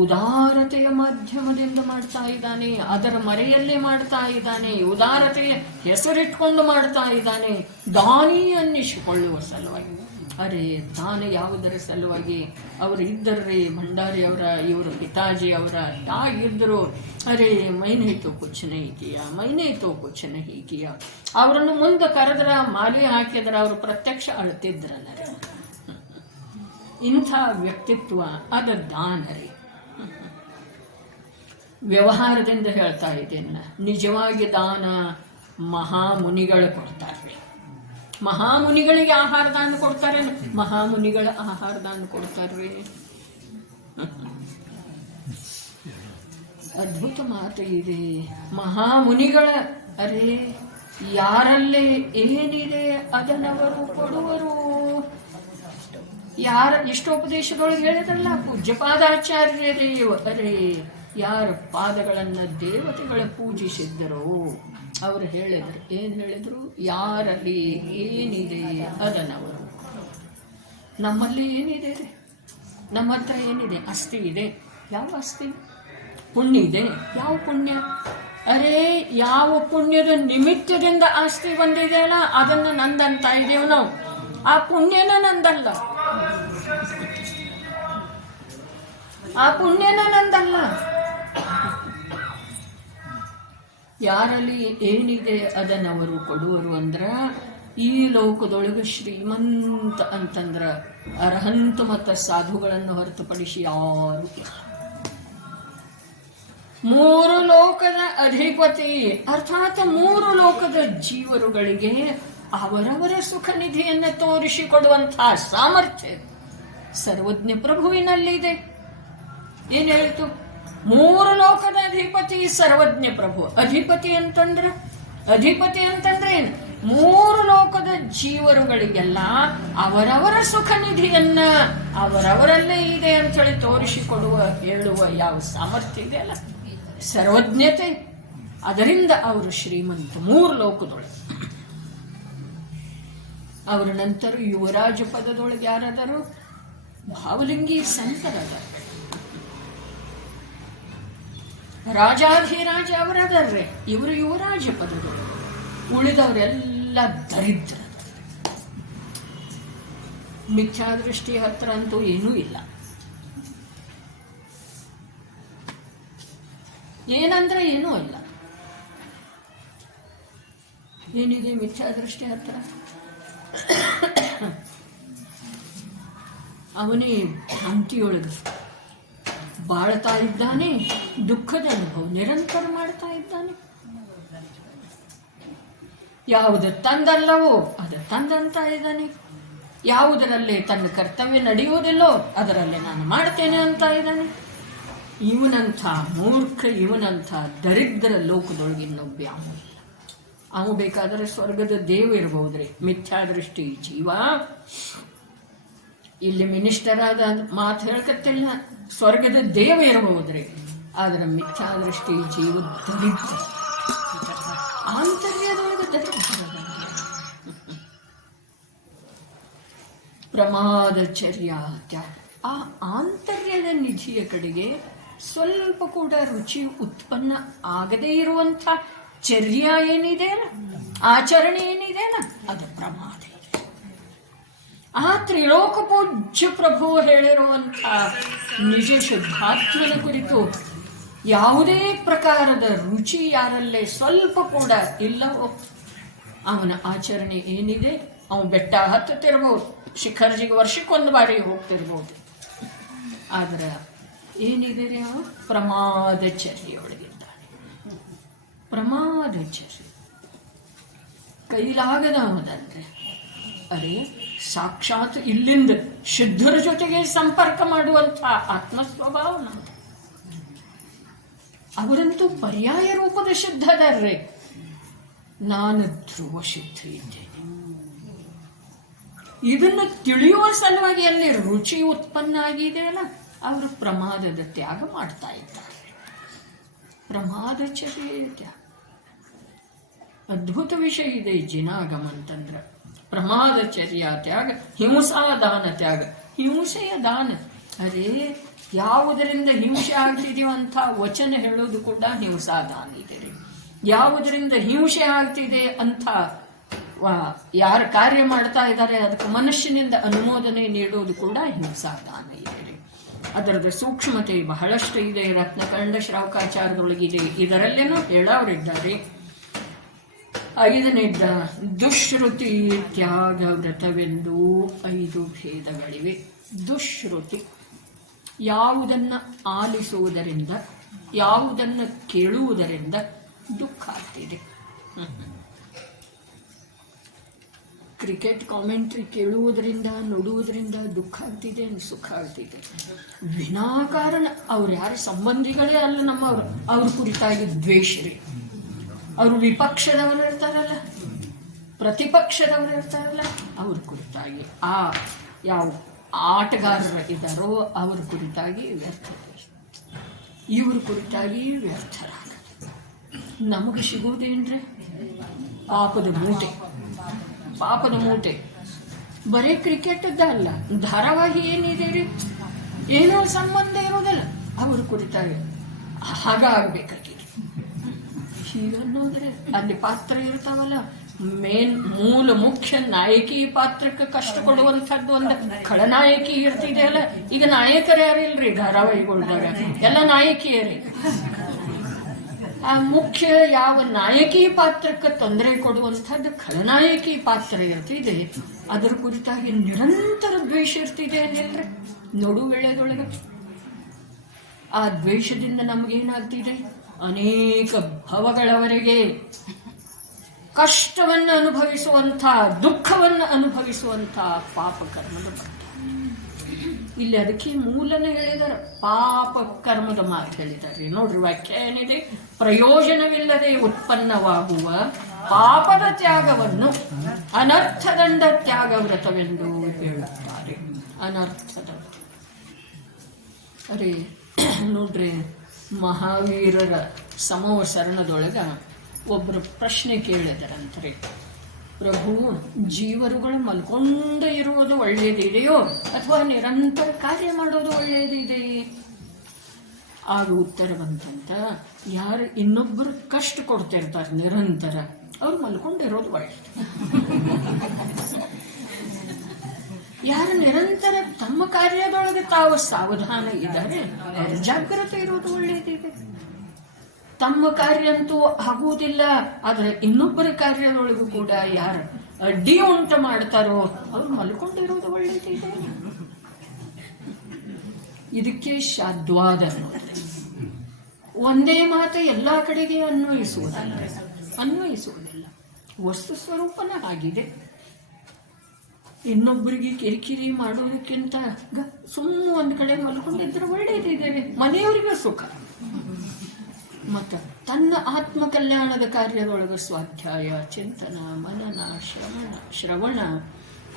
ಉದಾರತೆಯ ಮಾಧ್ಯಮದಿಂದ ಮಾಡ್ತಾ ಇದ್ದಾನೆ, ಅದರ ಮರೆಯಲ್ಲೇ ಮಾಡ್ತಾ ಇದ್ದಾನೆ, ಉದಾರತೆಯ ಹೆಸರಿಟ್ಕೊಂಡು ಮಾಡ್ತಾ ಇದ್ದಾನೆ, ದಾನಿ ಅನ್ನಿಸಿಕೊಳ್ಳುವ ಸಲುವಾಗಿ. ಅರೆ ತಾನು ಯಾವುದರ ಸಲುವಾಗಿ ಅವರು ಇದ್ದರ್ರಿ ಭಂಡಾರಿ ಅವರ ಇವರ ಪಿತಾಜಿ ಅವರ ಆಗಿದ್ದರು. ಅರೆ ಮೈನೇ ತೋ ಕುಚ್ ನಹೀ ಕಿಯಾ, ಮೈನೇ ತೋ ಕುಚ್ ನಹೀ ಕಿಯಾ. ಅವರನ್ನು ಮುಂದೆ ಕರೆದ್ರ ಮಾಲಿ ಹಾಕಿದ್ರ ಅವರು ಪ್ರತ್ಯಕ್ಷ ಅಳ್ತಿದ್ರಲ್ಲ. ಇಂಥ ವ್ಯಕ್ತಿತ್ವ ಅದ ದಾನ ರೀ. ವ್ಯವಹಾರದಿಂದ ಹೇಳ್ತಾ ಇದ್ದೇನೆ, ನಿಜವಾಗಿ ದಾನ ಮಹಾಮುನಿಗಳು ಕೊಡ್ತಾರೆ. ಮಹಾಮುನಿಗಳಿಗೆ ಆಹಾರ ದಾನ ಕೊಡ್ತಾರೆ, ಮಹಾಮುನಿಗಳ ಆಹಾರ ದಾನ ಕೊಡ್ತಾರ್ರಿ. ಅದ್ಭುತ ಮಾತು ಇದೆ. ಮಹಾಮುನಿಗಳ ಅರೆ ಯಾರಲ್ಲಿ ಏನಿದೆ ಅದನ್ನವರು ಕೊಡುವರು. ಯಾರ ಇಷ್ಟೋಪದೇಶದೊಳಗೆ ಹೇಳಿದ್ರಲ್ಲ, ಪೂಜ್ಯಪಾದಾಚಾರ್ಯರೇ ಅರೆ ಯಾರ ಪಾದಗಳನ್ನ ದೇವತೆಗಳ ಪೂಜಿಸಿದ್ದರೋ ಅವರು ಹೇಳಿದ್ರು. ಏನು ಹೇಳಿದ್ರು? ಯಾರಲ್ಲಿ ಏನಿದೆ ಅದನ್ನವರು. ನಮ್ಮಲ್ಲಿ ಏನಿದೆ ರೀ? ನಮ್ಮ ಹತ್ರ ಏನಿದೆ? ಅಸ್ಥಿ ಇದೆ. ಯಾವ ಅಸ್ಥಿ? ಪುಣ್ಯ ಇದೆ. ಯಾವ ಪುಣ್ಯ? ಅರೆ ಯಾವ ಪುಣ್ಯದ ನಿಮಿತ್ತದಿಂದ ಆಸ್ತಿ ಬಂದಿದೆಯಲ್ಲ ಅದನ್ನು ನಂದಂತ ಇದೇವು ನಾವು. ಆ ಪುಣ್ಯನ ನಂದಲ್ಲ, ಆ ಪುಣ್ಯನ ನಂದಲ್ಲ. ಯಾರಲ್ಲಿ ಏನಿದೆ ಅದನ್ನವರು ಕೊಡುವರು ಅಂದ್ರ ಈ ಲೋಕದೊಳಗೆ ಶ್ರೀಮಂತ ಅಂತಂದ್ರ ಅರ್ಹಂತ ಮತ್ತು ಸಾಧುಗಳನ್ನು ಹೊರತುಪಡಿಸಿ ಯಾರು ಇಲ್ಲ. ಮೂರು ಲೋಕದ ಅಧಿಪತಿ ಅರ್ಥಾತ್ ಮೂರು ಲೋಕದ ಜೀವರುಗಳಿಗೆ ಅವರವರ ಸುಖ ನಿಧಿಯನ್ನು ತೋರಿಸಿಕೊಡುವಂತಹ ಸಾಮರ್ಥ್ಯ ಸರ್ವಜ್ಞ ಪ್ರಭುವಿನಲ್ಲಿದೆ. ಏನ್ ಹೇಳ್ತು? ಮೂರು ಲೋಕದ ಅಧಿಪತಿ ಸರ್ವಜ್ಞ ಪ್ರಭು. ಅಧಿಪತಿ ಅಂತಂದ್ರೆ ಏನು? ಮೂರು ಲೋಕದ ಜೀವರುಗಳಿಗೆಲ್ಲ ಅವರವರ ಸುಖ ನಿಧಿಯನ್ನ ಅವರವರಲ್ಲೇ ಇದೆ ಅಂತ ಹೇಳಿ ತೋರಿಸಿಕೊಡುವ ಹೇಳುವ ಯಾವ ಸಾಮರ್ಥ್ಯ ಇದೆ ಅಲ್ಲ, ಸರ್ವಜ್ಞತೆ, ಅದರಿಂದ ಅವರು ಶ್ರೀಮಂತ ಮೂರು ಲೋಕದೊಳಗೆ. ಅವರ ನಂತರ ಯುವರಾಜ ಪದದೊಳಗೆ ಯಾರಾದರೂ? ಭಾವಲಿಂಗಿ ಸಂತರದ ರಾಜಾಧಿರಾಜ ಅವರದರ್ರೆ, ಇವರು ಯುವರಾಜ ಪದದೊಳಗೆ. ಉಳಿದವರೆಲ್ಲ ದರಿದ್ರ. ಮಿಥ್ಯಾದೃಷ್ಟಿ ಹತ್ರ ಅಂತೂ ಏನೂ ಇಲ್ಲ. ಏನಂದ್ರೆ ಏನೂ ಇಲ್ಲ. ಏನಿದೆ ಮಿಥ್ಯಾದೃಷ್ಟಿ ಹತ್ರ? ಅವನೇ ಭ್ರಾಂತಿಯೊಳಗೆ ಬಾಳ್ತಾ ಇದ್ದಾನೆ, ದುಃಖದ ಅನುಭವ ನಿರಂತರ ಮಾಡ್ತಾ ಇದ್ದಾನೆ. ಯಾವುದು ತಂದಲ್ಲವೋ ಅದು ತಂದಂತ ಇದ್ದಾನೆ. ಯಾವುದರಲ್ಲಿ ತನ್ನ ಕರ್ತವ್ಯ ನಡೆಯುವುದಿಲ್ಲೋ ಅದರಲ್ಲಿ ನಾನು ಮಾಡ್ತೇನೆ ಅಂತ ಇದ್ದಾನೆ. ಇವನಂಥ ಮೂರ್ಖ, ಇವನಂಥ ದರಿದ್ರ ಲೋಕದೊಳಗೆ ಇನ್ನೊಬ್ಬ ಯಾವ ಇಲ್ಲ. ಅವು ಬೇಕಾದರೆ ಸ್ವರ್ಗದ ದೇವ ಇರಬಹುದ್ರಿ. ಮಿಥ್ಯಾದೃಷ್ಟಿ ಜೀವ ಇಲ್ಲಿ ಮಿನಿಸ್ಟರ್ ಆದ ಮಾತು ಹೇಳ್ಕತ್ತಿಲ್ಲ, ಸ್ವರ್ಗದ ದೇವ ಇರಬಹುದ್ರಿ. ಆದ್ರೆ ಮಿಥ್ಯಾದೃಷ್ಟಿ ಜೀವ ದರಿದ್ರ, ಆಂತರ್ಯದೊಳಗೆ ದರಿದ್ರ. ಪ್ರಮಾದಚರ್ಯ ತ್ಯಾಗ. ಆ ಆಂತರ್ಯದ ನಿಧಿಯ ಕಡೆಗೆ ಸ್ವಲ್ಪ ಕೂಡ ರುಚಿ ಉತ್ಪನ್ನ ಆಗದೇ ಇರುವಂಥ ಚರ್ಯ ಏನಿದೆಯಲ್ಲ, ಆಚರಣೆ ಏನಿದೆಯಲ್ಲ, ಅದು ಪ್ರಮಾದ. ಆ ತ್ರಿಲೋಕ ಪೂಜ್ಯ ಪ್ರಭು ಹೇಳಿರುವಂಥ ನಿಜ ಶುದ್ಧಾತ್ಮನ ಕುರಿತು ಯಾವುದೇ ಪ್ರಕಾರದ ರುಚಿ ಯಾರಲ್ಲೇ ಸ್ವಲ್ಪ ಕೂಡ ಇಲ್ಲವೋ ಅವನ ಆಚರಣೆ ಏನಿದೆ, ಅವನು ಬೆಟ್ಟ ಹತ್ತುತ್ತಿರ್ಬೋದು, ಶಿಖರ್ಜಿಗೆ ವರ್ಷಕ್ಕೊಂದು ಬಾರಿ ಹೋಗ್ತಿರ್ಬೋದು. ಆದ್ರೆ ಏನಿದೆ ರೀ, ಅವನು ಪ್ರಮಾದಚರ್ಯೊಳಗಿದ್ದಾನೆ. ಪ್ರಮಾದಚರ್ಯ ಕೈಲಾಗದ ಅವನಂದ್ರೆ ಅರೆ ಸಾಕ್ಷಾತ್ ಇಲ್ಲಿಂದ ಶುದ್ಧರ ಜೊತೆಗೆ ಸಂಪರ್ಕ ಮಾಡುವಂಥ ಆತ್ಮಸ್ವಭಾವ ನಮ್ದು. ಅವರಂತೂ ಪರ್ಯಾಯ ರೂಪದ ಶುದ್ಧದರ್ರೆ. ನಾನು ಧ್ರುವ ಶುದ್ಧ ಇದ್ದೇನೆ. ಇದನ್ನು ತಿಳಿಯುವ ಸಲುವಾಗಿ ಅಲ್ಲಿ ರುಚಿ ಉತ್ಪನ್ನ ಆಗಿದೆಯಲ್ಲ, ಅವರು ಪ್ರಮಾದದ ತ್ಯಾಗ ಮಾಡ್ತಾ ಇದ್ದಾರೆ. ಪ್ರಮಾದಚರ್ಯ ತ್ಯಾಗ ಅದ್ಭುತ ವಿಷಯ ಇದೆ. ಜಿನಾಗಮ ಅಂತಂದ್ರ ಪ್ರಮಾದಚರ್ಯ ತ್ಯಾಗ, ಹಿಂಸಾದಾನ ತ್ಯಾಗ. ಹಿಂಸೆಯ ದಾನ, ಅದೇ ಯಾವುದರಿಂದ ಹಿಂಸೆ ಆಗ್ತಿದೆಯೋ ಅಂತ ವಚನ ಹೇಳೋದು ಕೂಡ ಹಿಂಸಾದಾನ ಇದೆ. ಯಾವುದರಿಂದ ಹಿಂಸೆ ಆಗ್ತಿದೆ ಅಂತ ಯಾರು ಕಾರ್ಯ ಮಾಡ್ತಾ ಇದ್ದಾರೆ ಅದಕ್ಕೆ ಮನುಷ್ಯನಿಂದ ಅನುಮೋದನೆ ನೀಡುವುದು ಕೂಡ ಹಿಂಸಾದಾನ ಇದೆ. ಅದರದ ಸೂಕ್ಷ್ಮತೆ ಬಹಳಷ್ಟು ಇದೆ. ರತ್ನಕಂಡ ಶ್ರಾವಕಾಚಾರದೊಳಗಿದೆ. ಇದರಲ್ಲೇನೂ ಹೇಳೋರಿದ್ದಾರೆ. 5ನೇದ್ದ ದುಶ್ರುತಿ ತ್ಯಾಗ ವ್ರತವೆಂದು 5 ಭೇದಗಳಿವೆ. ದುಶ್ರುತಿ ಯಾವುದನ್ನು ಆಲಿಸುವುದರಿಂದ, ಯಾವುದನ್ನು ಕೇಳುವುದರಿಂದ ದುಃಖ ಆಗ್ತಿದೆ. ಕ್ರಿಕೆಟ್ ಕಾಮೆಂಟ್ರಿ ಕೇಳುವುದರಿಂದ, ನೋಡುವುದರಿಂದ ದುಃಖ ಆಗ್ತಿದೆ, ಸುಖ ಆಗ್ತಿದೆ. ವಿನಾಕಾರಣ ಅವ್ರು ಯಾರ ಸಂಬಂಧಿಗಳೇ ಅಲ್ಲ ನಮ್ಮವರು, ಅವ್ರ ಕುರಿತಾಗಿ ದ್ವೇಷರಿ. ಅವರು ವಿಪಕ್ಷದವರು ಇರ್ತಾರಲ್ಲ, ಪ್ರತಿಪಕ್ಷದವರು ಇರ್ತಾರಲ್ಲ, ಅವ್ರ ಕುರಿತಾಗಿ ಯಾವ ಆಟಗಾರರು ಇದ್ದಾರೋ ಅವ್ರ ಕುರಿತಾಗಿ ವ್ಯರ್ಥ, ಇವ್ರ ಕುರಿತಾಗಿ ವ್ಯರ್ಥರಾಗದು. ನಮಗೆ ಸಿಗುವುದೇನ್ರಿ? ಪಾಪದ ಮೂಟೆ. ಬರೀ ಕ್ರಿಕೆಟದ್ದ ಅಲ್ಲ, ಧಾರಾವಾಹಿ ಏನಿದೆ ರೀ, ಏನೋ ಸಂಬಂಧ ಇರೋದಲ್ಲ ಅವ್ರ ಕುರಿತಾಗಿ ಹಾಗಾಗಬೇಕಾಗಿದೆ. ಹೀಗನ್ನೋದ್ರೆ ಅಲ್ಲಿ ಪಾತ್ರ ಇರ್ತಾವಲ್ಲ, ಮುಖ್ಯ ನಾಯಕಿ ಪಾತ್ರಕ್ಕೆ ಕಷ್ಟ ಕೊಡುವಂಥದ್ದು ಒಂದು ಖಳನಾಯಕಿ ಇರ್ತಿದೆ ಅಲ್ಲ. ಈಗ ನಾಯಕರು ಯಾರಿಲ್ರಿ ಧಾರಾವಾಹಿಗಳ್ದಾಗ, ಎಲ್ಲ ನಾಯಕಿಯರೇ. ಆ ಮುಖ್ಯ ಯಾವ ನಾಯಕಿ ಪಾತ್ರಕ್ಕೆ ತೊಂದರೆ ಕೊಡುವಂಥದ್ದು ಖಳನಾಯಕಿ ಪಾತ್ರ ಇರ್ತಿದೆ, ಅದರ ಕುರಿತಾಗಿ ನಿರಂತರ ದ್ವೇಷ ಇರ್ತಿದೆ ಅನ್ನಿಲ್ರಿ ನೋಡು ವೇಳೆದೊಳಗೆ. ಆ ದ್ವೇಷದಿಂದ ನಮಗೇನಾಗ್ತಿದೆ? ಅನೇಕ ಭವಗಳವರೆಗೆ ಕಷ್ಟವನ್ನು ಅನುಭವಿಸುವಂಥ, ದುಃಖವನ್ನು ಅನುಭವಿಸುವಂಥ ಪಾಪ ಕರ್ಮದ ಬಂಧ. ಇಲ್ಲಿ ಅದಕ್ಕೆ ಮೂಲನ ಹೇಳಿದಾರೆ, ಪಾಪ ಕರ್ಮದ ಮಾತು ಹೇಳಿದ್ದಾರೆ ನೋಡ್ರಿ. ವಾಕ್ಯ ಏನಿದೆ? ಪ್ರಯೋಜನವಿಲ್ಲದೆ ಉತ್ಪನ್ನವಾಗುವ ಪಾಪದ ತ್ಯಾಗವನ್ನು ಅನರ್ಥದಂಡ ತ್ಯಾಗ ವ್ರತವೆಂದು ಹೇಳುತ್ತಾರೆ. ಅನರ್ಥದ ಅರೆ ನೋಡ್ರಿ, ಮಹಾವೀರರ ಸಮವಸರಣದೊಳಗ ಒಬ್ಬರು ಪ್ರಶ್ನೆ ಕೇಳಿದರಂತಾರೆ, ಪ್ರಭು, ಜೀವರುಗಳು ಮಲ್ಕೊಂಡು ಇರುವುದು ಒಳ್ಳೆಯದಿದೆಯೋ ಅಥವಾ ನಿರಂತರ ಕಾರ್ಯ ಮಾಡೋದು ಒಳ್ಳೆಯದಿದೆಯೇ? ಆಗ ಉತ್ತರ ಬಂತಂತ, ಯಾರು ಇನ್ನೊಬ್ಬರು ಕಷ್ಟ ಕೊಡ್ತಿರ್ತಾರೆ ನಿರಂತರ, ಅವ್ರು ಮಲ್ಕೊಂಡಿರೋದು ಒಳ್ಳೆಯದು. ಯಾರು ನಿರಂತರ ತಮ್ಮ ಕಾರ್ಯದೊಳಗೆ ತಾವು ಸಾವಧಾನ ಇದ್ದಾರೆ, ಅವ್ರ ಜಾಗ್ರತೆ ಇರೋದು ಒಳ್ಳೆಯದಿದೆ. ತಮ್ಮ ಕಾರ್ಯ ಅಂತೂ ಆಗುವುದಿಲ್ಲ, ಆದರೆ ಇನ್ನೊಬ್ಬರ ಕಾರ್ಯದೊಳಗೂ ಕೂಡ ಯಾರು ಅಡ್ಡಿ ಉಂಟು ಮಾಡ್ತಾರೋ ಅವ್ರು ಮಲ್ಕೊಂಡಿರೋದು ಒಳ್ಳೆಯದಿದೆ. ಇದಕ್ಕೆ ಶಾದ್ವಾದ ಒಂದೇ ಮಾತು ಎಲ್ಲಾ ಕಡೆಗೆ ಅನ್ವಯಿಸುವುದಿಲ್ಲ. ವಸ್ತು ಸ್ವರೂಪನ ಆಗಿದೆ. ಇನ್ನೊಬ್ಬರಿಗೆ ಕಿರಿಕಿರಿ ಮಾಡೋದಕ್ಕಿಂತ ಸುಮ್ಮನೆ ಒಂದ್ ಕಡೆ ಮಲ್ಕೊಂಡಿದ್ರೆ ಒಳ್ಳೆಯದಿದೆ, ಮನೆಯವರಿಗೆ ಸುಖ. ಮತ್ತು ತನ್ನ ಆತ್ಮ ಕಲ್ಯಾಣದ ಕಾರ್ಯದೊಳಗೆ ಸ್ವಾಧ್ಯಾಯ, ಚಿಂತನ, ಮನನ, ಶ್ರವಣ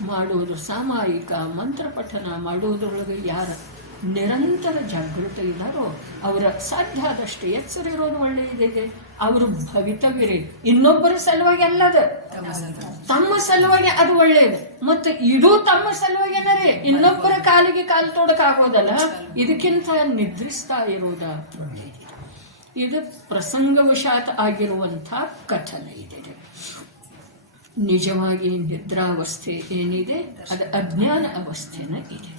ಮಾಡುವುದು, ಸಾಮಾಯಿಕ ಮಂತ್ರ ಪಠನ ಮಾಡುವುದರೊಳಗೆ ಯಾರ ನಿರಂತರ ಜಾಗೃತಿ ಇದ್ದಾರೋ ಅವರ ಸಾಧ್ಯ ಆದಷ್ಟು ಎಚ್ಚರ ಇರೋದು ಒಳ್ಳೆಯದಿದೆ. ಅವರು ಭವಿತವಿರಿ, ಇನ್ನೊಬ್ಬರ ಸಲುವಾಗಿ ಅಲ್ಲದ, ತಮ್ಮ ಸಲುವಾಗಿ ಅದು ಒಳ್ಳೆಯದು. ಮತ್ತು ಇದು ತಮ್ಮ ಸಲುವಾಗಿ ಏನರೇ ಇನ್ನೊಬ್ಬರ ಕಾಲಿಗೆ ಕಾಲು ತೊಡಕಾಗೋದಲ್ಲ, ಇದಕ್ಕಿಂತ ನಿದ್ರಿಸ್ತಾ ಇರೋದ ಒಳ್ಳೆಯದು. ಇದು ಪ್ರಸಂಗವಶಾತ್ ಆಗಿರುವಂಥ ಕಥನ ಇದೆ. ನಿಜವಾಗಿ ನಿದ್ರಾವಸ್ಥೆ ಏನಿದೆ ಅದು ಅಜ್ಞಾನ ಅವಸ್ಥೆನ ಇದೆ.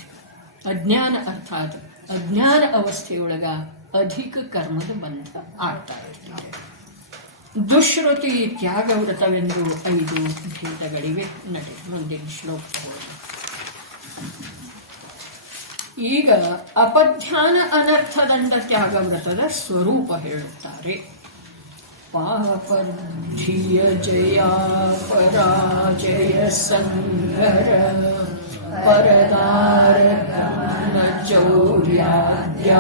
ಅಜ್ಞಾನ ಅರ್ಥಾತ್ ಅಜ್ಞಾನ ಅವಸ್ಥೆಯೊಳಗ ಅಧಿಕ ಕರ್ಮದ ಬಂಧ ಆಗ್ತಾ ಇರ್ತದೆ. ದುಶ್ರುತಿ ತ್ಯಾಗ ವ್ರತವೆಂದು 5 ಭೇದಗಳಿವೆ. ನಡೆ ಮುಂದಿನ ಶ್ಲೋಕ. ಈಗ ಅಪಧ್ಯಾನ ಅನರ್ಥದಂಡ ತ್ಯಾಗ ವ್ರತದ ಸ್ವರೂಪ ಹೇಳುತ್ತಾರೆ. ಪಾಪರ್ಧಿಯ ಜಯ ಪರಾಜಯ ಸಂಗರ ಪರದಾರ ಚೌರ್ಯಾದ್ಯ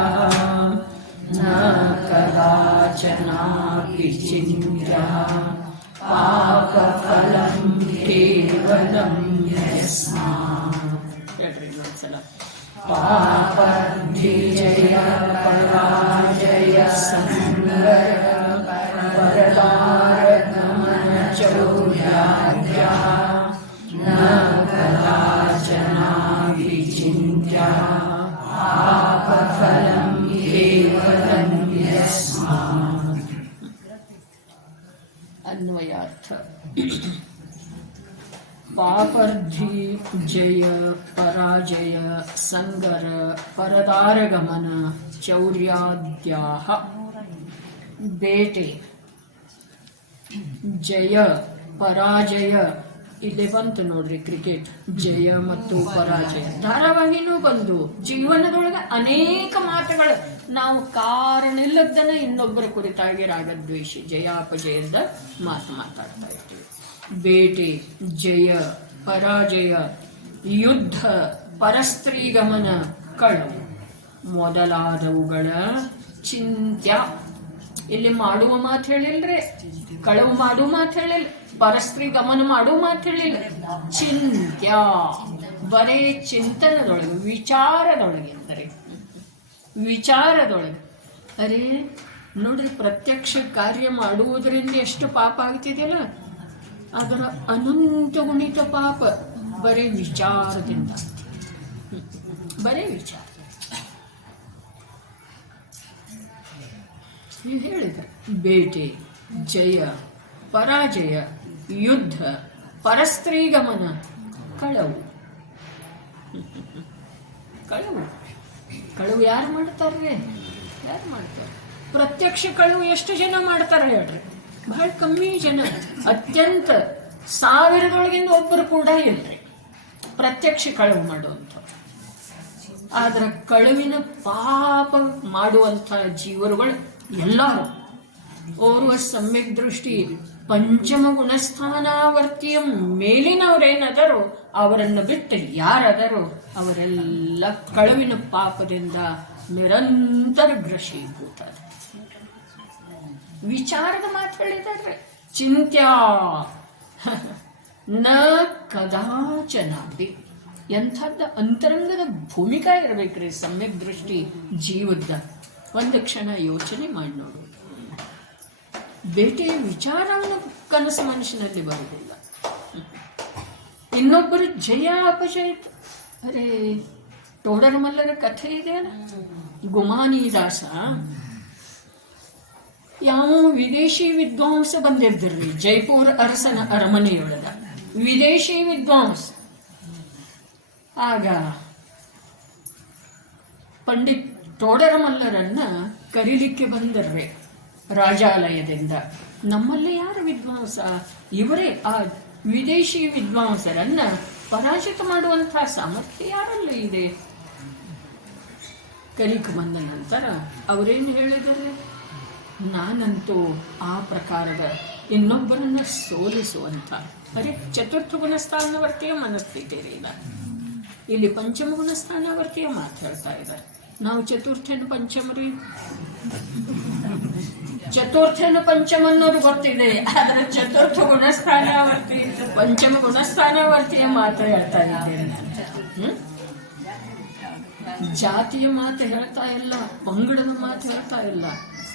ನ ಕದಾಚನಾಪಿ ಚಿಂತ್ಯ ಪಾಪ ಫಲಂ ಕೇವಲಂ ಯಸ್ಮಾತ್. ಹೇಳ್ರಿ ಇನ್ನೊಂದ್ಸಲ. ಪಾಪರ್ಧಿಜಯ ಪರಾಜಯ ಸಂಗರ ಪರದಾರ ಗಮನ ಚೌರ್ಯಾದ್ಯ ನ ಕದಾಚನಾಪಿ ಚಿಂತ್ಯ ಪಾಪ ಫಲಂ ಕೇವಲಂ ಯಸ್ಮಾತ್. ಅನ್ವಯಾರ್ಥ. ಪಾಪರ್ಧಿ ಜಯ ಪರಾಜಯ ಸಂಗರ ಪರದಾರಗಮನ ಚೌರ್ಯಾದ್ಯಾಹ. ಬೇಟೆ, ಜಯ, ಪರಾಜಯ. ಇಲ್ಲಿ ಬಂತು ನೋಡ್ರಿ ಕ್ರಿಕೆಟ್, ಜಯ ಮತ್ತು ಪರಾಜಯ. ಧಾರಾವಾಹಿನೂ ಬಂದು ಜೀವನದೊಳಗೆ ಅನೇಕ ಮಾತುಗಳು ನಾವು ಕಾರಣ ಇಲ್ಲದನ್ನ ಇನ್ನೊಬ್ಬರ ಕುರಿತಾಗಿ ರಾಗದ್ವೇಷಿ ಜಯಾಪಜಯದ ಮಾತು ಮಾತಾಡ್ತಾ ಇರ್ತೀವಿ. ಬೇಟೆ, ಜಯ, ಪರಾಜಯ, ಯುದ್ಧ, ಪರಸ್ತ್ರೀಗಮನ, ಕಳವು ಮೊದಲಾದವುಗಳ ಚಿಂತ್ಯ. ಇಲ್ಲಿ ಮಾಡುವ ಮಾತು ಹೇಳಿಲ್ರಿ, ಕಳವು ಮಾಡುವ ಮಾತು ಹೇಳಿಲ್ಲ, ಪರಸ್ತ್ರೀ ಗಮನ ಮಾಡುವ ಮಾತು ಹೇಳಿಲ್ಲ. ಚಿಂತ್ಯ, ಬರೇ ಚಿಂತನದೊಳಗೆ, ವಿಚಾರದೊಳಗೆ ಅಂದರೆ ವಿಚಾರದೊಳಗೆ. ಅರೇ ನೋಡ್ರಿ, ಪ್ರತ್ಯಕ್ಷ ಕಾರ್ಯ ಮಾಡುವುದರಿಂದ ಎಷ್ಟು ಪಾಪ ಆಗ್ತಿದೆಯಲ್ಲ, ಅದರ ಅನಂತ ಗುಣಿತ ಪಾಪ ಬರೀ ವಿಚಾರದಿಂದ, ಬರೀ ವಿಚಾರ. ಹೇಳಿದ ಬೇಟೆ, ಜಯ, ಪರಾಜಯ, ಯುದ್ಧ, ಪರಸ್ತ್ರೀಗಮನ, ಕಳವು. ಕಳವು ಕಳವು ಯಾರು ಮಾಡ್ತಾರ್ರಿ? ಯಾರು ಮಾಡ್ತಾರೆ? ಪ್ರತ್ಯಕ್ಷ ಕಳವು ಎಷ್ಟು ಜನ ಮಾಡ್ತಾರೆ ಹೇಳ್ರಿ? ಬಹಳ ಕಮ್ಮಿ ಜನ. ಅತ್ಯಂತ 1000ದೊಳಗಿಂದ ಒಬ್ಬರು ಕೂಡ ಇಲ್ರಿ ಪ್ರತ್ಯಕ್ಷ ಕಳವು ಮಾಡುವಂತ. ಆದ್ರೆ ಕಳುವಿನ ಪಾಪ ಮಾಡುವಂತ ಜೀವರುಗಳು ಎಲ್ಲರೂ ಓರ್ವ ಸಮ್ಯಕ್ ದೃಷ್ಟಿ ಪಂಚಮ ಗುಣಸ್ಥಾನಾವರ್ತಿಯ ಮೇಲಿನವರೇನದರೋ ಅವರನ್ನು ಬಿಟ್ಟು ಯಾರದರೋ ಅವರೆಲ್ಲ ಕಳುವಿನ ಪಾಪದಿಂದ ನಿರಂತರ ಗ್ರಶೀಭೂತ. ವಿಚಾರದ ಮಾತು ಹೇಳಿದಾರೆ. ಚಿಂತ್ಯ ನ ಕದಾಚನಾಪಿ. ಎಂಥದ್ದ ಅಂತರಂಗದ ಭೂಮಿಕಾ ಇರಬೇಕ್ರಿ ಸಮ್ಯಕ್ ದೃಷ್ಟಿ ಜೀವದ. ಒಂದು ಕ್ಷಣ ಯೋಚನೆ ಮಾಡಿ ನೋಡು. ಬೇಟೆಯ ವಿಚಾರವನ್ನು ಕನಸು ಮನುಷ್ಯನಲ್ಲಿ ಬರುವುದಿಲ್ಲ. ಇನ್ನೊಬ್ಬರು ಜಯ ಅಪಜಯ. ಅರೇ ಟೋಡರ್ ಮಲ್ಲರ ಕಥೆ ಇದೆಯಲ್ಲ, ಗುಮಾನಿದಾಸ ಯಾವ ವಿದೇಶಿ ವಿದ್ವಾಂಸ ಬಂದಿದ್ದಿರ್ರಿ ಜೈಪುರ ಅರಸನ ಅರಮನೆಯೊಳಗ. ವಿದೇಶಿ ವಿದ್ವಾಂಸ. ಆಗ ಪಂಡಿತ್ ಟೋಡರ ಮಲ್ಲರನ್ನ ಕರೀಲಿಕ್ಕೆ ಬಂದರ್ರೆ ರಾಜಾಲಯದಿಂದ. ನಮ್ಮಲ್ಲಿ ಯಾರು ವಿದ್ವಾಂಸ? ಇವರೇ. ಆ ವಿದೇಶಿ ವಿದ್ವಾಂಸರನ್ನ ಪರಾಜಿತ ಮಾಡುವಂತಹ ಸಾಮರ್ಥ್ಯ ಯಾರಲ್ಲಿ ಇದೆ? ಕಲಿಕೆ ಬಂದ ನಂತರ ಅವರೇನು ಹೇಳಿದರೆ, ನಾನಂತೂ ಆ ಪ್ರಕಾರದ ಇನ್ನೊಬ್ಬರನ್ನ ಸೋಲಿಸುವಂತ. ಅರೆ ಚತುರ್ಥ ಗುಣಸ್ಥಾನವರ್ತಿಯ ಮನಸ್ಥಿತಿ ಇಲ್ಲ. ಇಲ್ಲಿ ಪಂಚಮ ಗುಣಸ್ಥಾನವರ್ತಿಯ ಮಾತು ಹೇಳ್ತಾ ಇದ್ದಾರೆ. ನಾವು ಚತುರ್ಥನ ಪಂಚಮರಿ, ಚತುರ್ಥನ ಪಂಚಮ ಅನ್ನೋದು ಗೊತ್ತಿದೆ. ಆದ್ರೆ ಚತುರ್ಥ ಗುಣಸ್ಥಾನವರ್ತಿ ಪಂಚಮ ಗುಣಸ್ಥಾನವರ್ತಿಯ ಮಾತು ಹೇಳ್ತಾ ಇದ್ದೇನೆ. ಜಾತಿಯ ಮಾತು ಹೇಳ್ತಾ ಇಲ್ಲ, ಪಂಗಡದ ಮಾತು ಹೇಳ್ತಾ ಇಲ್ಲ.